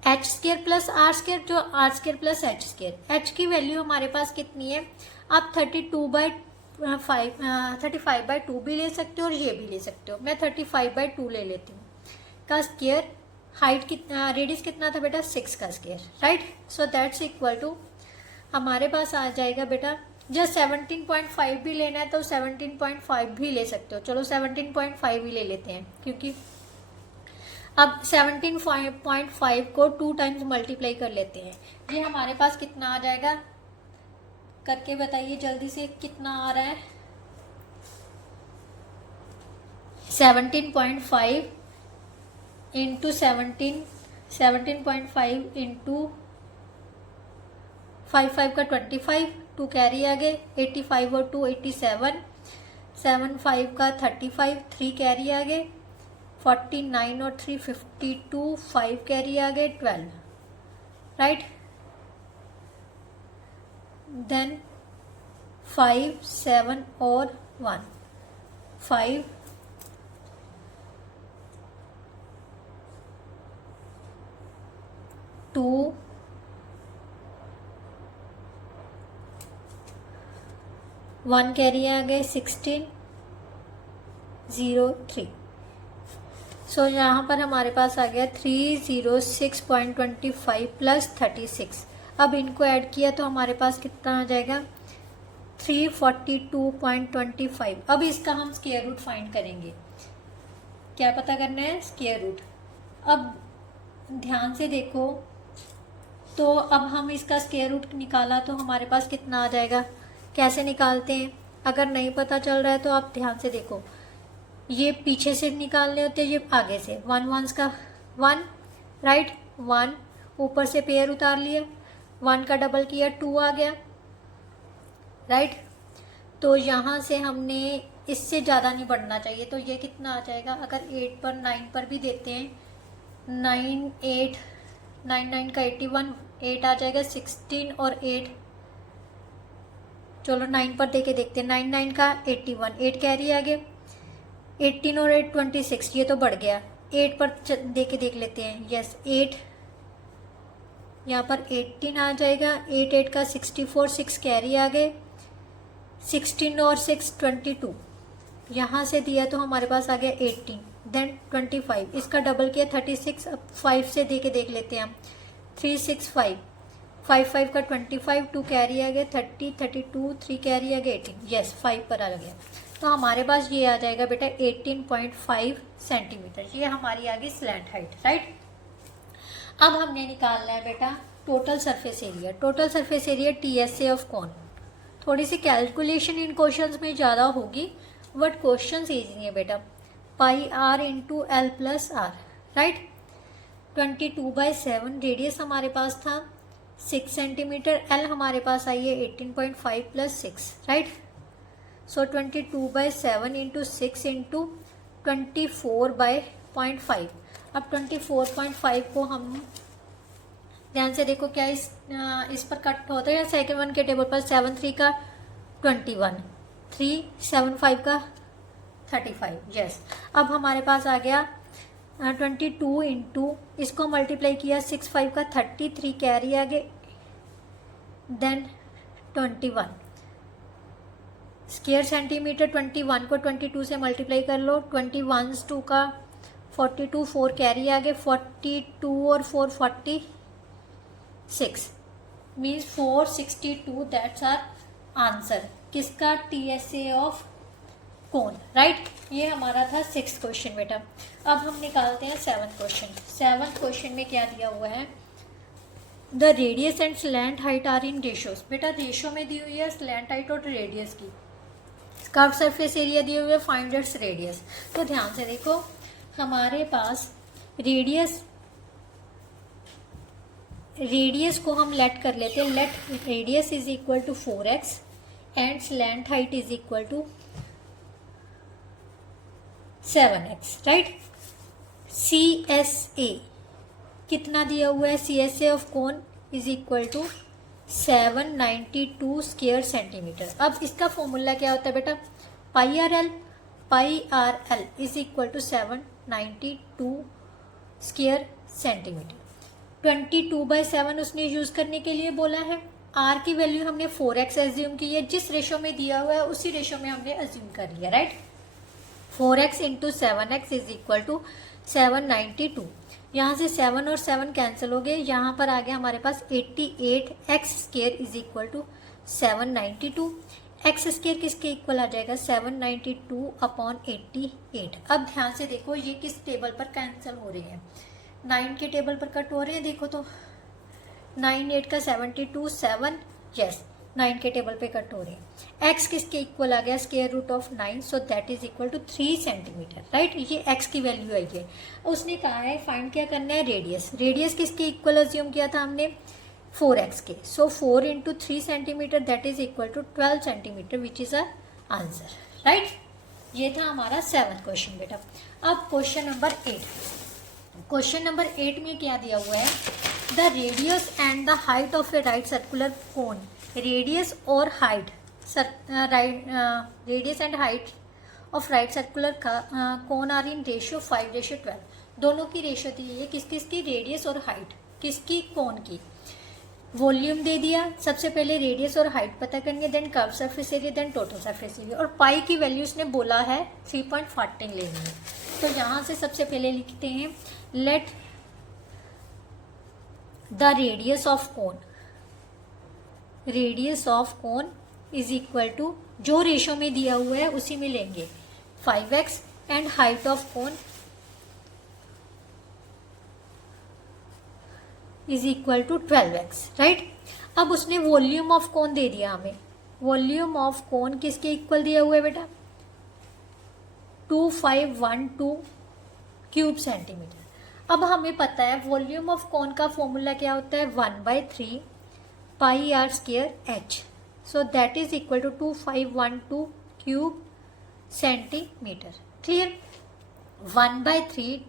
H square plus R square, जो R square plus H square. H की वैल्यू हमारे पास कितनी है, आप 35/2 भी ले सकते हो और ये भी ले सकते हो। मैं 35/2 ले लेती हूँ का स्केयर। हाइट कितना, रेडियस कितना था बेटा, 6 का square, right. So that's equal to हमारे पास आ जाएगा बेटा, जब 17.5 भी लेना है तो 17.5 भी ले सकते हो। चलो 17.5 ही ले लेते हैं, क्योंकि अब 17.5 को 2 टाइम्स मल्टीप्लाई कर लेते हैं। ये हमारे पास कितना आ जाएगा, करके बताइए जल्दी से, कितना आ रहा है, 17.5 इंटू 17.5 इंटू 5 का 25, 2 कैरी आ गए, 85 और 2 87, 7 5 का 35, 3 कैरी आ गए, 49 और 3 52, 5 कैरी आ गए 12, राइट। देन 5 7 और 1 5 2 1 कैरी आ गए 16 0 3। सो यहाँ पर हमारे पास आ गया 306.25 प्लस 36। अब इनको ऐड किया तो हमारे पास कितना आ जाएगा, 342.25। अब इसका हम स्क्वायर रूट फाइंड करेंगे। क्या पता करना है, स्क्वायर रूट। अब ध्यान से देखो, तो अब हम इसका स्क्वायर रूट निकाला तो हमारे पास कितना आ जाएगा। कैसे निकालते हैं, अगर नहीं पता चल रहा है तो आप ध्यान से देखो, ये पीछे से निकालने होते हैं, ये आगे से। 1 1 का 1, राइट, 1 ऊपर से पेयर उतार लिया, 1 का डबल किया 2 आ गया, राइट। तो यहाँ से हमने इससे ज़्यादा नहीं बढ़ना चाहिए, तो ये कितना आ जाएगा, अगर 8 पर 9 पर भी देते हैं, 9 8 9 9 का 81, 8 आ जाएगा 16 और 8, चलो 9 पर देके देखते हैं, 9 9 का 81, 8 कैरी आ गया, 18 और 8 26, ये तो बढ़ गया। 8 पर देके देख लेते हैं, यस 8, यहाँ पर 18 आ जाएगा, 8 8 का 64, 6 कैरी आ गए, 16 और 6 22, यहाँ से दिया तो हमारे पास आ गया 18, देन 25, इसका डबल किया 36। अब 5 से देके देख लेते हैं हम, 3 6 5, 5 5 का 25, 2 कैरी आ गया 30 32, 3 कैरी आ गया 18, यस 5 पर आ गया। तो हमारे पास ये आ जाएगा बेटा 18.5 सेंटीमीटर। ये हमारी आ गई स्लैंट हाइट, राइट। अब हमने निकालना है बेटा total surface area. Total surface area TSA of कौन। थोड़ी सी कैलकुलेशन इन क्वेश्चंस में ज़्यादा होगी, बट क्वेश्चंस ईजी है बेटा। Pi r into L plus are, right. 22/7 radius हमारे पास था 6 सेंटीमीटर, एल हमारे पास आई है 18.5 प्लस 6, राइट। सो 22/7 इंटू 6 इंटू 24/0.5। अब 24.5 को हम ध्यान से देखो, क्या इस पर कट होता है या सेकंड वन के टेबल पर, 7 3 का 21, 3 7 5 का 35, यस। अब हमारे पास आ गया 22 इंटू, इसको मल्टीप्लाई किया 6 5 का 33 कैरी आ गए, देन 21 स्क्वायर सेंटीमीटर। 21 को 22 से मल्टीप्लाई कर लो, 21 2 का 42, 4 कैरी आ गए, 42 और 4 46, मीन्स 462, दैट्स आर आंसर। किसका, TSA ऑफ कौन, राइट। ये हमारा था 6th क्वेश्चन बेटा। अब हम निकालते हैं 7th क्वेश्चन। 7th क्वेश्चन में क्या दिया हुआ है, the radius and slant height are in ratios. बेटा रेशियो में दी हुई है स्लैंट हाइट और रेडियस की। कर्व सरफेस एरिया दिए हुए, फाइंड इट्स रेडियस। तो ध्यान से देखो, हमारे पास रेडियस को हम लेट कर लेते हैं। Let radius is equal to 4x and slant height is equal to 7x, right. CSA कितना दिया हुआ है, CSA of cone is equal to 792 square centimetre. अब इसका फॉर्मूला क्या होता है बेटा, pi are L is equal to 7 92 square centimetre. 22/7 उसने यूज़ करने के लिए बोला है। आर की वैल्यू हमने 4x एज्यूम की है, जिस रेशो में दिया हुआ है उसी रेशो में हमने एज्यूम कर लिया, right. 4x into 7x is equal to 792। यहाँ से 7 और 7 कैंसिल हो गए, यहाँ पर आ गया हमारे पास 88x square is equal to 792। X square किसके इक्वल आ जाएगा, 792/88। अब ध्यान से देखो ये किस टेबल पर कैंसिल हो रही है, 9 के टेबल पर कट हो रहे हैं। देखो तो 9 8 का 72, 7 यस 9 के टेबल पे कट हो रहे हैं। एक्स किसके इक्वल आ गया, square root of 9, so that is equal to 3 centimetre, right. ये एक्स की वैल्यू आई है। उसने कहा है फाइंड क्या करना है, रेडियस। रेडियस किसके इक्वल अज्यूम किया था हमने, 4x के। सो 4 into 3 centimetre that is equal to 12 centimetre which is our answer, right. ये था हमारा 7th क्वेश्चन बेटा। अब क्वेश्चन नंबर 8। क्वेश्चन नंबर 8 में क्या दिया हुआ है, the radius and the height of a right circular cone. Radius और height, radius and height of right circular cone are in ratio 5:12। दोनों की रेशियो दी है, किस किस की, रेडियस और हाइट किसकी, कोन की। वॉल्यूम दे दिया, सबसे पहले रेडियस और हाइट पता करनी है, then curve surface area, then total surface area. और पाई की वैल्यू उसने बोला है 3.14 लेनी है। तो यहाँ से सबसे पहले लिखते हैं let the radius of cone, radius of cone is equal to, जो रेशो में दिया हुआ है उसी में लेंगे 5x and height of cone is equal to 12x, right. अब उसने वॉल्यूम ऑफ कोन दे दिया हमें। वॉल्यूम ऑफ कोन किसके इक्वल दिया हुआ है बेटा, 2512 क्यूब सेंटीमीटर। अब हमें पता है वॉल्यूम ऑफ कोन का फॉर्मूला क्या होता है, 1/3 pi are square h। So that is equal to 2512 cube centimetre. Clear. 1/3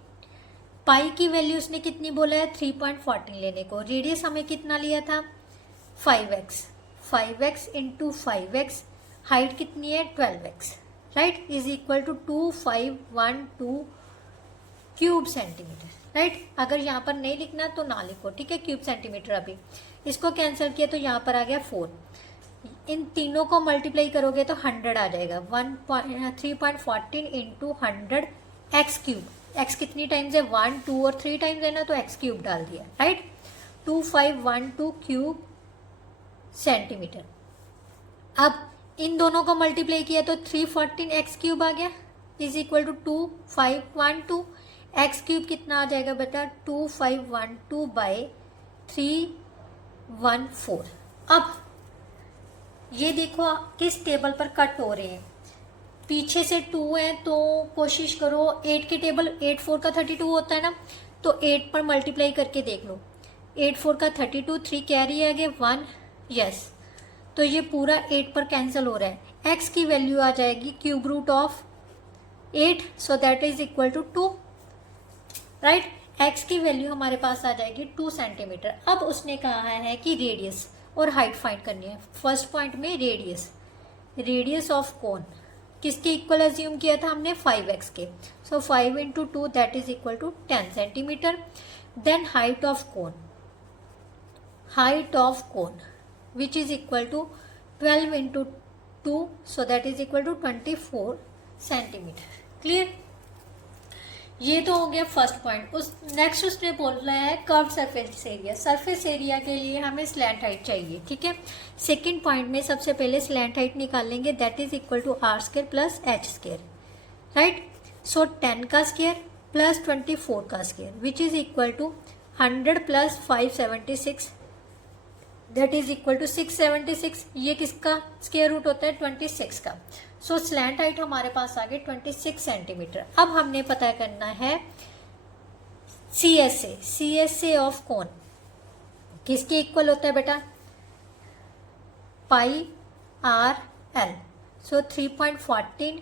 pi की वैल्यू उसने कितनी बोला है, 3.14 लेने को। रेडियस हमें कितना लिया था, 5x। 5x into 5x, height कितनी है 12x, right, is equal to 2512 cube centimetre, right. अगर यहाँ पर नहीं लिखना तो ना लिखो, ठीक है, क्यूब सेंटीमीटर। अभी इसको कैंसिल किया तो यहाँ पर आ गया 4। इन तीनों को मल्टीप्लाई करोगे तो 100 आ जाएगा। 3.14 इंटू 100 एक्स क्यूब। एक्स कितनी टाइम्स है, 1 2 और 3 टाइम्स है ना, तो एक्स क्यूब डाल दिया, राइट। 2512 cube centimetre. अब इन दोनों को मल्टीप्लाई किया तो 314 एक्स क्यूब आ गया is equal to 2512। X cube कितना आ जाएगा बेटा, 2512 बाई 314। अब ये देखो किस टेबल पर कट हो रहे हैं, पीछे से 2 है तो कोशिश करो 8 के टेबल, 8 4 का 32 होता है ना, तो 8 पर मल्टीप्लाई करके देख लो। 8 4 का 32, 3 कैरी आ गया 1, यस। तो ये पूरा 8 पर कैंसिल हो रहा है। एक्स की वैल्यू आ जाएगी cube root of 8, so that is equal to 2, right. X की वैल्यू हमारे पास आ जाएगी 2 सेंटीमीटर। अब उसने कहा है कि रेडियस और हाइट फाइंड करनी है। फर्स्ट पॉइंट में रेडियस, रेडियस ऑफ कोन किसके इक्वल अज्यूम किया था हमने, 5x के। So 5 into 2 that is equal to 10 centimetre. Then height of cone, height of cone which is equal to 12 into 2, so that is equal to 24 centimetre. Clear. ये तो हो गया first point. उस next उसने बोला है curve surface area. Surface area के लिए हमें स्लैंट हाइट चाहिए, ठीक है। सेकंड पॉइंट में सबसे पहले स्लैंट हाइट निकालेंगे, that is equal to are square plus H square, right. So 10 का स्क्वायर प्लस 24 का square which is equal to 100 plus 576, that is equal to 676। ये किसका स्क्वायर रूट होता है, 26 का। सो स्लैंट हाइट हमारे पास आ गई 26 सेंटीमीटर। अब हमने पता करना है CSA, CSA ऑफ कोन किसके इक्वल होता है बेटा, पाई आर एल। सो 3.14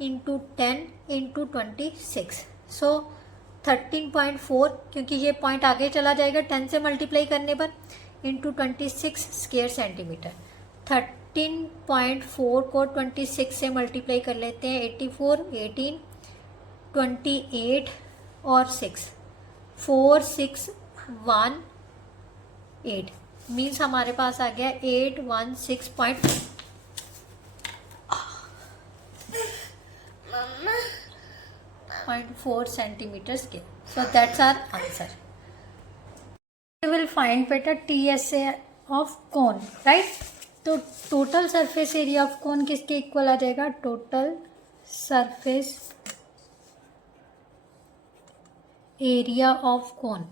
इंटू 10 इंटू 26, सो 13.4, क्योंकि ये पॉइंट आगे चला जाएगा 10 से मल्टीप्लाई करने पर, इंटू 26 स्क्वायर सेंटीमीटर। 13.4 को 26 से मल्टीप्लाई कर लेते हैं, 84, 18, 28 और 6, 4 6 1 8 मीन्स हमारे पास आ गया 816.4 centimetre square. So that's our answer. We will find better TSA of cone, right? तो total surface area of cone किसके इक्वल आ जाएगा? Total surface area of cone.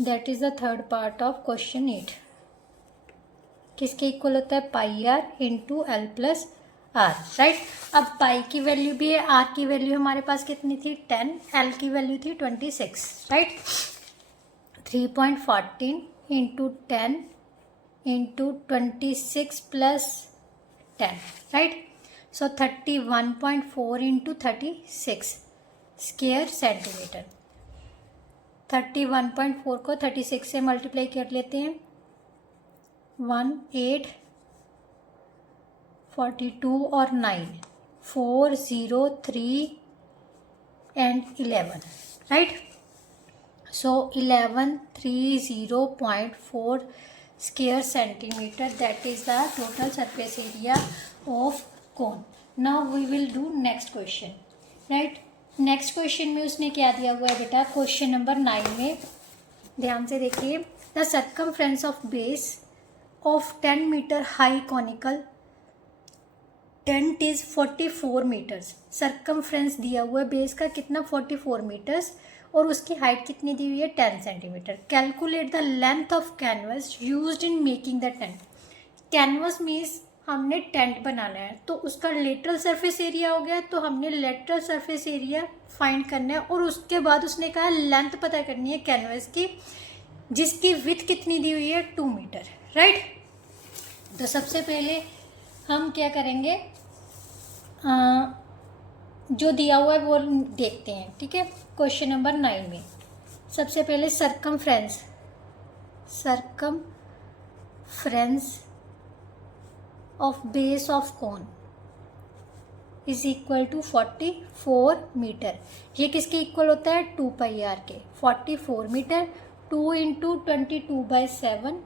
That is the third part of question 8. किसके equal होता है? Pi are into L plus are, right. अब pi की value भी है, आर की वैल्यू हमारे पास कितनी थी? 10, एल की वैल्यू थी 26, right. 3.14 into 10 into 26 plus 10, right. So 31.4 into 36 square centimetre. 31.4 को 36 से मल्टीप्लाई कर लेते हैं. 1 8 42 और 9 4 0 3 and 11, right. So 1130.4 square centimeter, that is the total surface area of cone. Now we will do next question, right. Next question में उसने क्या दिया हुआ है बेटा? क्वेश्चन नंबर 9 में ध्यान से देखिए. The circumference of base of 10 metre high conical tent is 44 metres. Circumference दिया हुआ है बेस का कितना? 44 मीटर्स, और उसकी हाइट कितनी दी हुई है? 10 centimetre. Calculate the length of canvas used in making the tent. Canvas means हमने टेंट बनाना है, तो उसका लेटरल सरफेस एरिया हो गया, तो हमने लेटरल सरफेस एरिया फाइंड करना है, और उसके बाद उसने कहा लेंथ पता करनी है कैनवस की, जिसकी विड्थ कितनी दी हुई है? 2 मीटर, राइट. तो सबसे पहले हम क्या करेंगे? जो दिया हुआ है वो देखते हैं, ठीक है. क्वेश्चन नंबर 9 में सबसे पहले circumference of base of cone is equal to 44 metre. ये किसके इक्वल होता है? 2 पाई आर के. 44 metre 2 into 22/7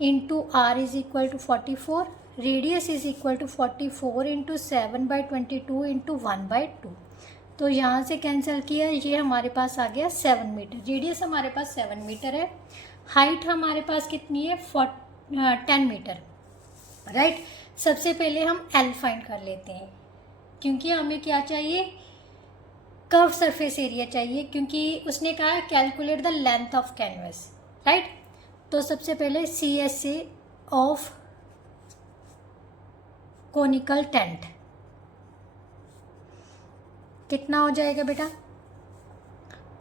into are is equal to 44. Radius is equal to 44 into 7/22 into 1/2. तो यहाँ से कैंसिल किया, ये हमारे पास आ गया 7 मीटर. रेडियस हमारे पास 7 मीटर है. हाइट हमारे पास कितनी है? 10 मीटर, राइट. सबसे पहले हम एल फाइंड कर लेते हैं, क्योंकि हमें क्या चाहिए? कर्व सरफेस एरिया चाहिए, क्योंकि उसने कहा है calculate the length of canvas, right. तो सबसे पहले CSA ऑफ कोनिकल टेंट कितना हो जाएगा बेटा?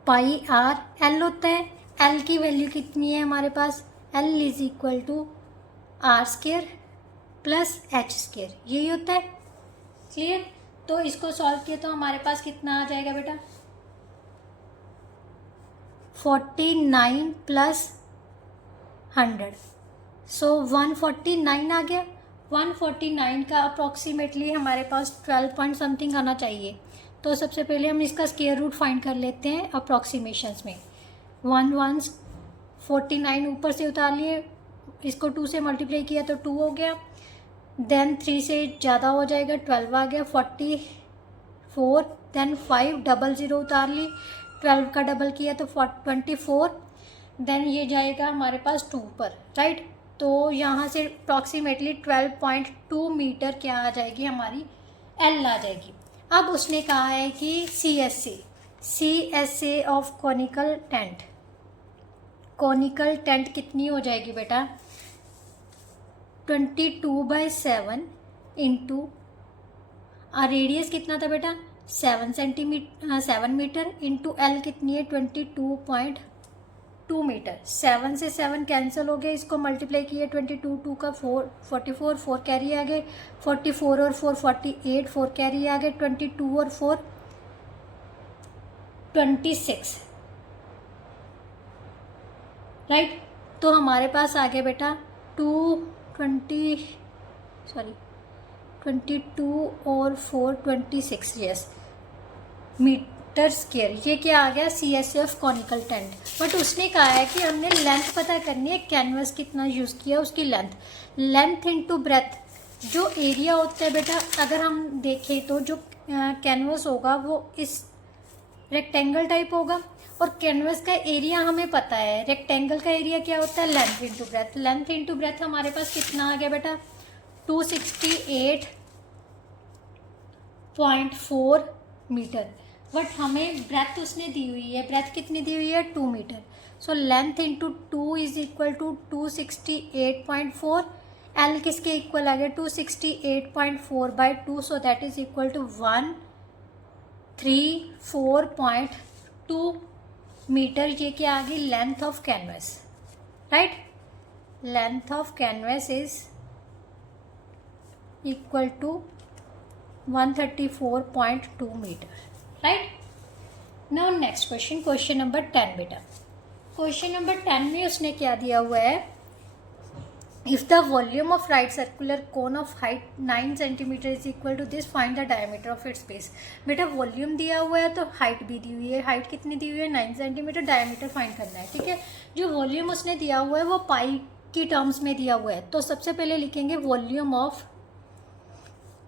Pi are. एल होता है, एल की वैल्यू कितनी है हमारे पास? L is equal to are square plus H square, यही होता है. क्लियर. तो इसको सॉल्व किया तो हमारे पास कितना आ जाएगा बेटा? 49 प्लस 100, सो 149 आ गया. 149 का अप्रॉक्सीमेटली हमारे पास 12 पॉइंट समथिंग आना चाहिए. तो सबसे पहले हम इसका स्क्वायर रूट फाइंड कर लेते हैं अप्रॉक्सीमेशंस में. 49 ऊपर से उतार लिए, इसको 2 से मल्टीप्लाई किया तो 2 हो गया. देन 3 से ज़्यादा हो जाएगा, 12 आ गया. 44, देन 5 00 उतार ली, 12 का डबल किया तो 24. देन ये जाएगा हमारे पास 2 पर, राइट. तो यहाँ से अप्रॉक्सीमेटली 12.2 मीटर क्या आ जाएगी? हमारी एल आ जाएगी. अब उसने कहा है कि CSA ऑफ कॉनिकल टेंट कितनी हो जाएगी बेटा? 22/7 इंटू रेडियस कितना था बेटा? 7 मीटर इंटू एल कितनी है? 22.2 मीटर. 7 से 7 कैंसिल हो गए, इसको मल्टीप्लाई किया 22 2 का 44 4 कैरी आ गए. 44 और 4 48 4 कैरी आ गए. 22 और 4 26, राइट. तो हमारे पास आ गया बेटा 22 और 4 26. Yes, metre square. ये क्या आ गया, CSF कॉनिकल टेंट। बट उसने कहा है कि हमने लेंथ पता करनी है, कैनवस कितना यूज़ किया उसकी लेंथ इनटू ब्रेथ। जो एरिया होता है बेटा, अगर हम देखें तो जो कैनवस होगा वो इस रेक्टेंगल टाइप होगा, और कैनवस का एरिया हमें पता है, रेक्टेंगल का एरिया क्या होता है, length into breadth. Length into breadth हमारे पास कितना आ गया बेटा, 268.4 मीटर। बट हमें ब्रेथ उसने दी हुई है, ब्रेथ कितनी दी हुई है, 2 metre. So length into 2 is equal to 268.4। L किसके इक्वल आ गया, 268.4 by 2, so that is equal to 134.2 metre. ये क्या आ गई, length of canvas, right. Length of canvas is equal to 134.2 metre, right. Now next question, question number 10 बेटा। Question number 10 में उसने क्या दिया हुआ है, if the volume of right circular cone of height 9 centimetre is equal to this, find the diameter of its base. बेटा volume दिया हुआ है तो हाइट भी दी हुई है, हाइट कितनी दी हुई है, 9 सेंटीमीटर, डायमीटर फाइंड करना है, ठीक है। जो वॉल्यूम उसने दिया हुआ है वो पाई की टर्म्स में दिया हुआ है, तो सबसे पहले लिखेंगे वॉल्यूम ऑफ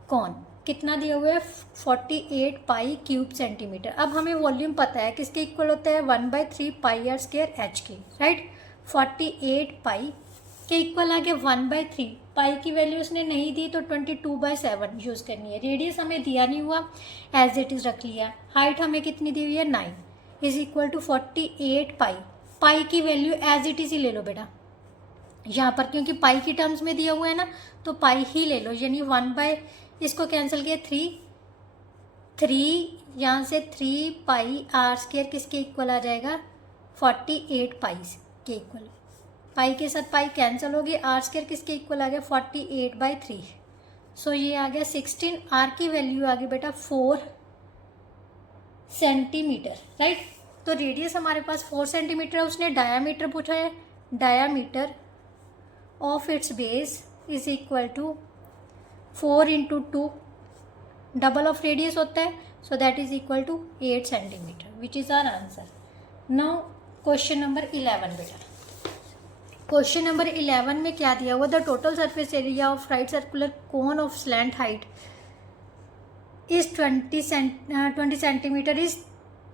कौन, कितना दिया हुआ है, 48 पाई क्यूब सेंटीमीटर। अब हमें वॉल्यूम पता है किसके इक्वल होता है, 1/3 पाई आर स्क्वायर एच के, राइट। 48 पाई के इक्वल आ गया 1/3, पाई की वैल्यू उसने नहीं दी तो 22/7 यूज़ करनी है। रेडियस हमें दिया नहीं हुआ, एज इट इज़ रख लिया। हाइट हमें कितनी दी हुई है, 9 इज इक्वल टू 48 पाई। पाई की वैल्यू एज इट इज़ ही ले लो बेटा यहाँ पर, क्योंकि पाई की टर्म्स में दिया हुआ है ना, तो पाई ही ले लो, यानी 1 इसको कैंसिल किया 3 यहाँ से 3 पाई आर स्क्वायर किसके इक्वल आ जाएगा, 48 पाई के इक्वल। पाई के साथ पाई कैंसिल हो गई, आर स्क्वायर किसके इक्वल आ गया, 48/3। सो ये आ गया 16, आर की वैल्यू आ गई बेटा 4 सेंटीमीटर, राइट। तो रेडियस हमारे पास 4 सेंटीमीटर है, उसने डायामीटर पूछा है, diameter of its base is equal to 4 into 2, double of radius होता है, so that is equal to 8 centimetre, which is our answer. Now question number 11 बेटा। क्वेश्चन नंबर 11 में क्या दिया हुआ, the total surface area of right circular cone of slant height is 20 centimetre is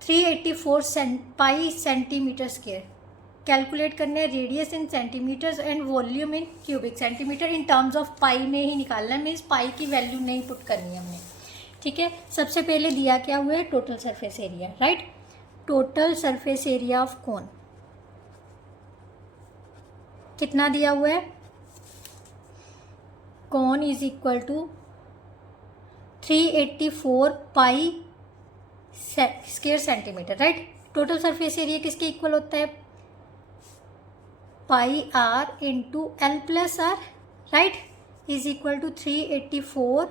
384 pi centimetre square. Calculate करने हैं radius in centimetres and volume in cubic centimetre. In terms of pi में ही निकालना है, मीन्स पाई की value नहीं put करनी है हमने, ठीक है। सबसे पहले दिया क्या हुआ है, total surface area, right. Total surface area of cone कितना दिया हुआ है, cone is equal to 384 pi square centimetre, right. Total surface area किसके इक्वल होता है, pi are into L plus are, right, is equal to 384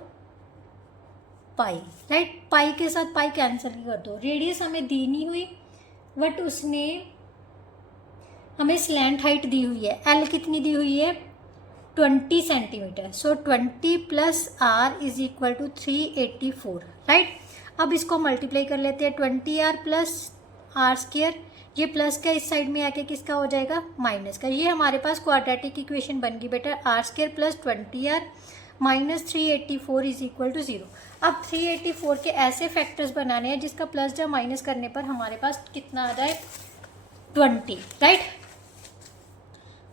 pi, right. Pi के साथ pi cancel कर दो। रेडियस हमें दी नहीं हुई, बट उसने हमें स्लैंट हाइट दी हुई है, एल कितनी दी हुई है, 20 centimetre. So 20 plus r is equal to 384, right. अब इसको मल्टीप्लाई कर लेते हैं, 20r प्लस आर स्क्वायर, ये प्लस का इस साइड में आके किसका हो जाएगा, माइनस का। ये हमारे पास क्वाड्रेटिक इक्वेशन बन गई बेटा, r square plus 20r minus 384 is equal to 0। अब 384 के ऐसे फैक्टर्स बनाने हैं जिसका प्लस या माइनस करने पर हमारे पास कितना आ जाए, 20, राइट।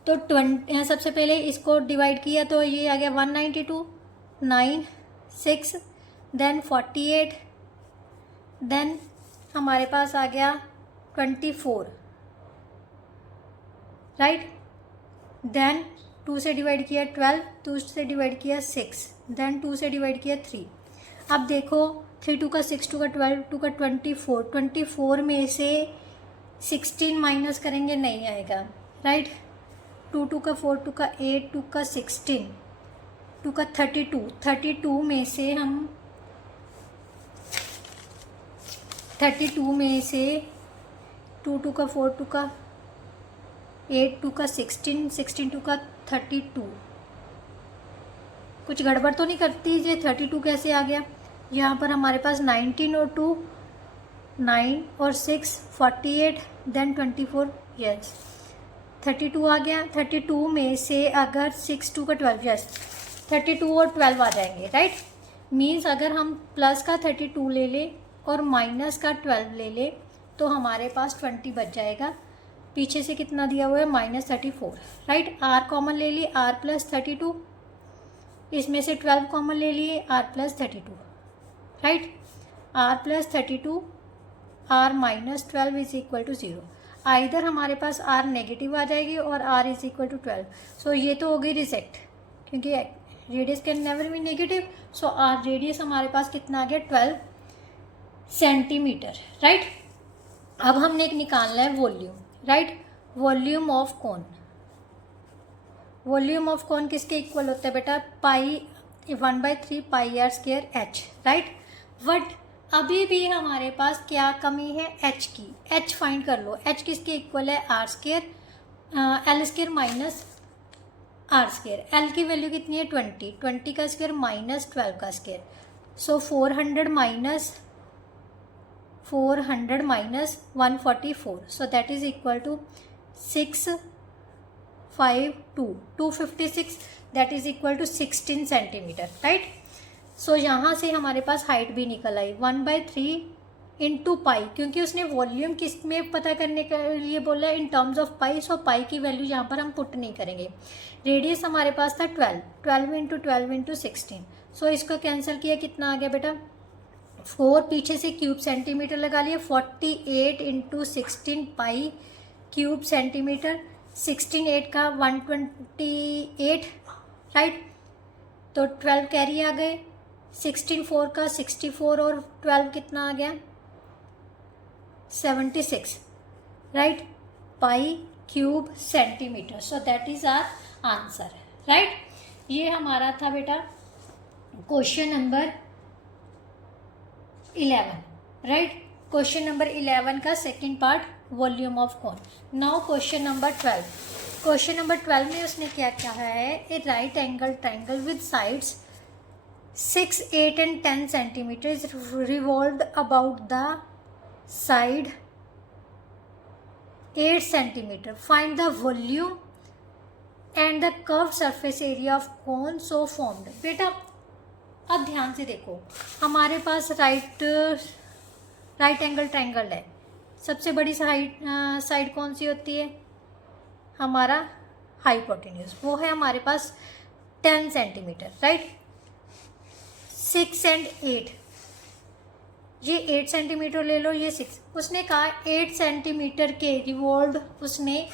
तो 20 सबसे पहले इसको डिवाइड किया तो ये आ गया 192, 9, 6, देन 48, देन हमारे पास आ गया 24, राइट। देन 2 से डिवाइड किया 12, 2 से डिवाइड किया 6, देन 2 से डिवाइड किया 3। अब देखो 3 2 का 6 2 का 12 2 का 24, 24 में से 16 माइनस करेंगे नहीं आएगा, राइट। 2 2 का 4 2 का 8 2 का 16 2 का 32, 32 में से हम 32 में से 2 2 का 4 2 का 8 2 का 16 16 2 का 32, कुछ गड़बड़ तो नहीं करती, ये 32 कैसे आ गया। यहाँ पर हमारे पास 19 और 2 9 और 6 48, देन 24, यस 32 आ गया। 32 में से अगर 6 2 का 12, यस 32 और 12 आ जाएंगे, राइट। मीन्स अगर हम प्लस का 32 ले लें और माइनस का 12 ले लें तो हमारे पास 20 बच जाएगा। पीछे से कितना दिया हुआ है, -34, राइट। आर कॉमन ले लिए, आर प्लस 32, इसमें से 12 कॉमन ले लिए, r plus 32, right. R plus 32, r minus 12 is equal to 0। Either हमारे पास आर नेगेटिव आ जाएगी और r is equal to 12। So ये तो हो गई रिजेक्ट, क्योंकि radius can never be negative. So r radius हमारे पास कितना आ गया, 12 सेंटीमीटर, राइट। अब हमने एक निकालना है volume, right. Volume of cone, volume of cone किसके इक्वल होता है बेटा, pi 1/3 pi are square H, right. But अभी भी हमारे पास क्या कमी है, एच की। एच फाइंड कर लो, एच किसके इक्वल है, R square, L square minus R square. L की वैल्यू कितनी है, 20, 20 का स्क्वायर माइनस 12 का square. So 400 minus 144, so that is equal to 652, 256, that is equal to 16 centimetre, right. So यहाँ से हमारे पास हाइट भी निकल आई 1/3 इंटू पाई, क्योंकि उसने वॉल्यूम किस में पता करने के लिए बोला है, इन टर्म्स ऑफ पाई। सो पाई की वैल्यू यहाँ पर हम पुट नहीं करेंगे। रेडियस हमारे पास था 12, 12 इंटू 12 इंटू 16। सो इसको कैंसिल किया, कितना आ गया बेटा, 4, पीछे से क्यूब सेंटीमीटर लगा लिया, 48 इंटू 16 पाई क्यूब सेंटीमीटर। 16 8 का 128, राइट। तो 12 कैरी आ गए, 16 4 का 64 और 12 कितना आ गया, 76, right, pi cube centimetre. So that is our answer, right. ये हमारा था बेटा question number 11, right. Question number 11 का second part, volume of cone. Now question number 12। Question number 12 में उसने क्या कहा है, a right angle triangle with sides 6, 8 and 10 centimeters revolved about the side 8 centimeter. Find the volume and the curved surface area of cone so formed. बेटा अब ध्यान से देखो, हमारे पास राइट एंगल ट्राइंगल है। सबसे बड़ी साइड कौन सी होती है, हमारा हाइपोटेन्यूज, वो है हमारे पास 10 सेंटीमीटर, राइट। 6 and 8, ये 8 सेंटीमीटर ले लो, ये 6। उसने कहा 8 सेंटीमीटर के रिवॉल्व उसने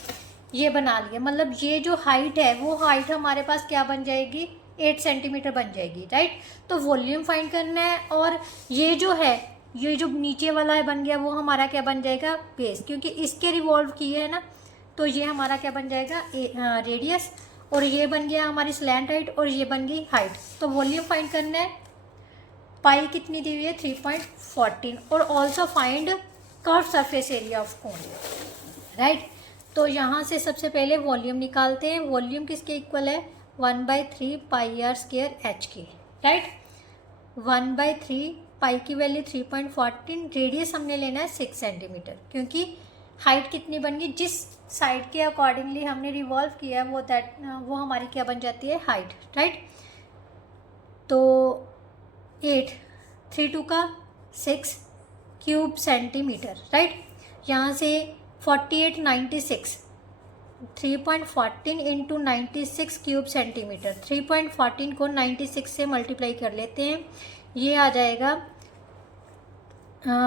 ये बना लिया, मतलब ये जो हाइट है वो हाइट हमारे पास क्या बन जाएगी, 8 सेंटीमीटर बन जाएगी, राइट। तो वॉल्यूम फाइंड करना है, और ये जो है, ये जो नीचे वाला है बन गया, वो हमारा क्या बन जाएगा, बेस, क्योंकि इसके रिवॉल्व किए है ना, तो ये हमारा क्या बन जाएगा, रेडियस, और ये बन गया हमारी स्लैंट हाइट, और ये बन गई हाइट। तो वॉल्यूम फाइंड करना है, पाई कितनी दी हुई है, 3.14, और also find curve surface area of cone, right. तो यहाँ से सबसे पहले वॉल्यूम निकालते हैं। वॉल्यूम किसके इक्वल है, 1/3 पाई आर स्क्वायर एच की, राइट। 1/3 पाई की वैल्यू 3.14, रेडियस हमने लेना है 6 सेंटीमीटर, क्योंकि हाइट कितनी बन गई, जिस साइड के अकॉर्डिंगली हमने रिवॉल्व किया वो हमारी क्या बन जाती है, हाइट, राइट। तो 8, 3 2 का 6 क्यूब सेंटीमीटर, राइट। यहाँ से 48 96, 3.14 इंटू 96 क्यूब सेंटीमीटर। 3.14 को 96 से मल्टीप्लाई कर लेते हैं, ये आ जाएगा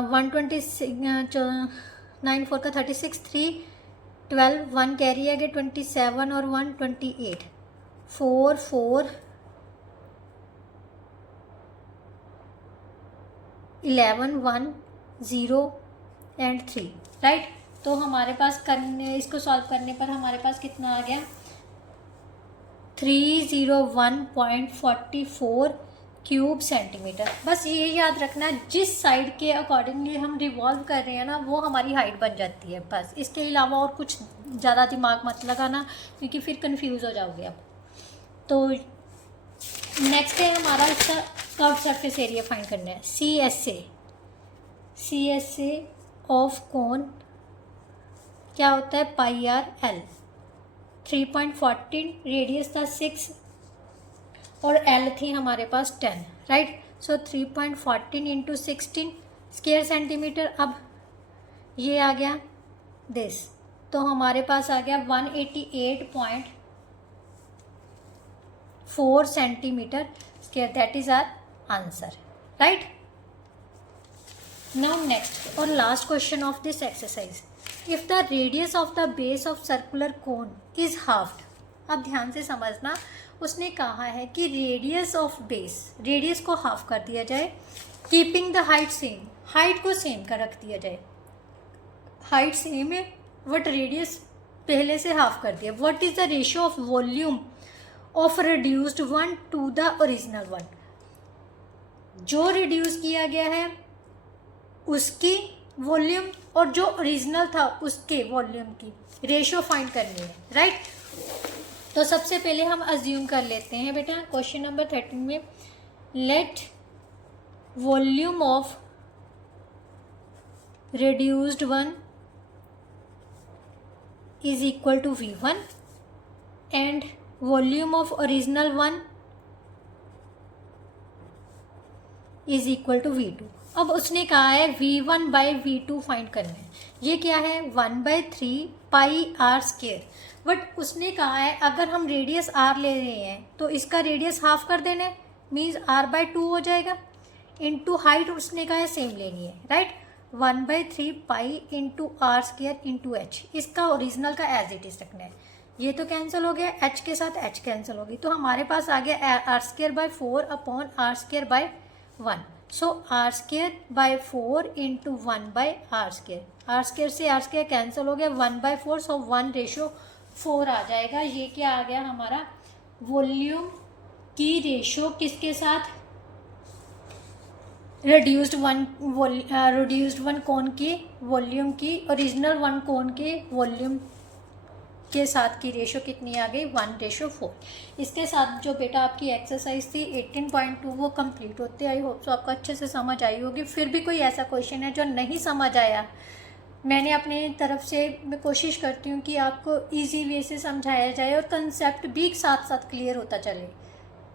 126, 9 4 का 36, 3 12, 1 कैरी आ गया 27 और 1 28, 4 4 11 1 0 एंड 3, राइट। तो हमारे पास इसको सॉल्व करने पर हमारे पास कितना आ गया, 301.44 क्यूब सेंटीमीटर। बस ये याद रखना, जिस साइड के अकॉर्डिंगली हम रिवॉल्व कर रहे हैं ना, वो हमारी हाइट बन जाती है, बस। इसके अलावा और कुछ ज़्यादा दिमाग मत लगाना, क्योंकि फिर कंफ्यूज हो जाओगे आप। तो नेक्स्ट है हमारा इसका कर्व सरफेस एरिया फाइंड करना है, CSA। CSA ऑफ कोन क्या होता है, पाई आर एल। 3.14 रेडियस था 6 और एल थी हमारे पास 10, राइट। सो 3.14 इंटू 16 स्क्वायर सेंटीमीटर। अब ये आ गया दिस, तो हमारे पास आ गया 188.4 centimetre square. That is our answer, right. Now next और last question of this exercise, if the radius of the base of circular cone is halved. अब ध्यान से समझना, उसने कहा है कि रेडियस ऑफ बेस, रेडियस को हाफ कर दिया जाए, keeping the height same, height को सेम का रख दिया जाए। हाइट सेम है बट रेडियस पहले से हाफ कर दिया। What is the ratio of volume of reduced one two the original one. जो रिड्यूस किया गया है उसकी वॉल्यूम और जो ओरिजिनल था उसके वॉल्यूम की रेशियो फाइंड करनी है, राइट। तो सबसे पहले हम अज्यूम कर लेते हैं बेटा क्वेश्चन नंबर 13 में, let volume of reduced one is equal to V1 and volume of original one is equal to V2। अब उसने कहा है V1 बाई V2 फाइंड करना है। ये क्या है 1/3 पाई आर स्क्वायर। बट उसने कहा है अगर हम रेडियस r ले रहे हैं तो इसका रेडियस हाफ कर देना है, मीन्स r/2 हो जाएगा। इनटू हाइट उसने कहा है सेम लेनी है, right. 1/3 pi into are square into h, इसका ओरिजिनल का एज इट इज रखना है। ये तो कैंसिल हो गया, एच के साथ एच कैंसिल होगी, तो हमारे पास आ गया r²/4 अपॉन r²/1। सो r²/4 इंटू 1/r²। r² से r² कैंसिल हो गया, 1/4, सो 1:4 आ जाएगा। ये क्या आ गया हमारा वॉल्यूम की रेशो किसके साथ, रिड्यूस्ड वन कोन की वॉल्यूम की ओरिजिनल वन कोन के वॉल्यूम के साथ की रेशो कितनी आ गई 1:4। इसके साथ जो बेटा आपकी एक्सरसाइज थी 18.2 वो कंप्लीट होती है। आई होप सो आपको अच्छे से समझ आई होगी। फिर भी कोई ऐसा क्वेश्चन है जो नहीं समझ आया, मैंने अपनी तरफ से मैं कोशिश करती हूँ कि आपको इजी वे से समझाया जाए और कंसेप्ट भी साथ साथ क्लियर होता चले।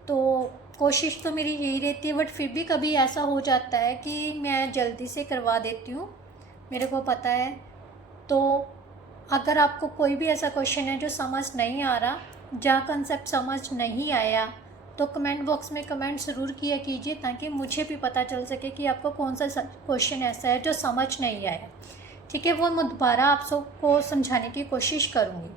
तो कोशिश तो मेरी यही रहती है, बट फिर भी कभी ऐसा हो जाता है कि मैं जल्दी से करवा देती हूँ, मेरे को पता है। तो अगर आपको कोई भी ऐसा क्वेश्चन है जो समझ नहीं आ रहा, जहाँ कंसेप्ट समझ नहीं आया, तो कमेंट बॉक्स में कमेंट ज़रूर किया कीजिए ताकि मुझे भी पता चल सके कि आपको कौन सा क्वेश्चन ऐसा है जो समझ नहीं आया। ठीक है, वो मैं दोबारा आप सबको समझाने की कोशिश करूँगी।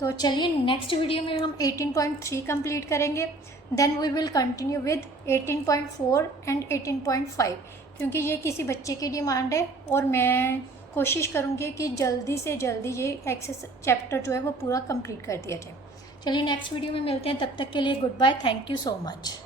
तो चलिए नेक्स्ट वीडियो में हम 18.3 कंप्लीट करेंगे, then we will continue with 18.4 and 18.5, क्योंकि ये किसी बच्चे की डिमांड है और मैं कोशिश करूँगी कि जल्दी से जल्दी ये चैप्टर जो है वो पूरा कंप्लीट कर दिया जाए। चलिए नेक्स्ट वीडियो में मिलते हैं, तब तक के लिए goodbye, thank you so much.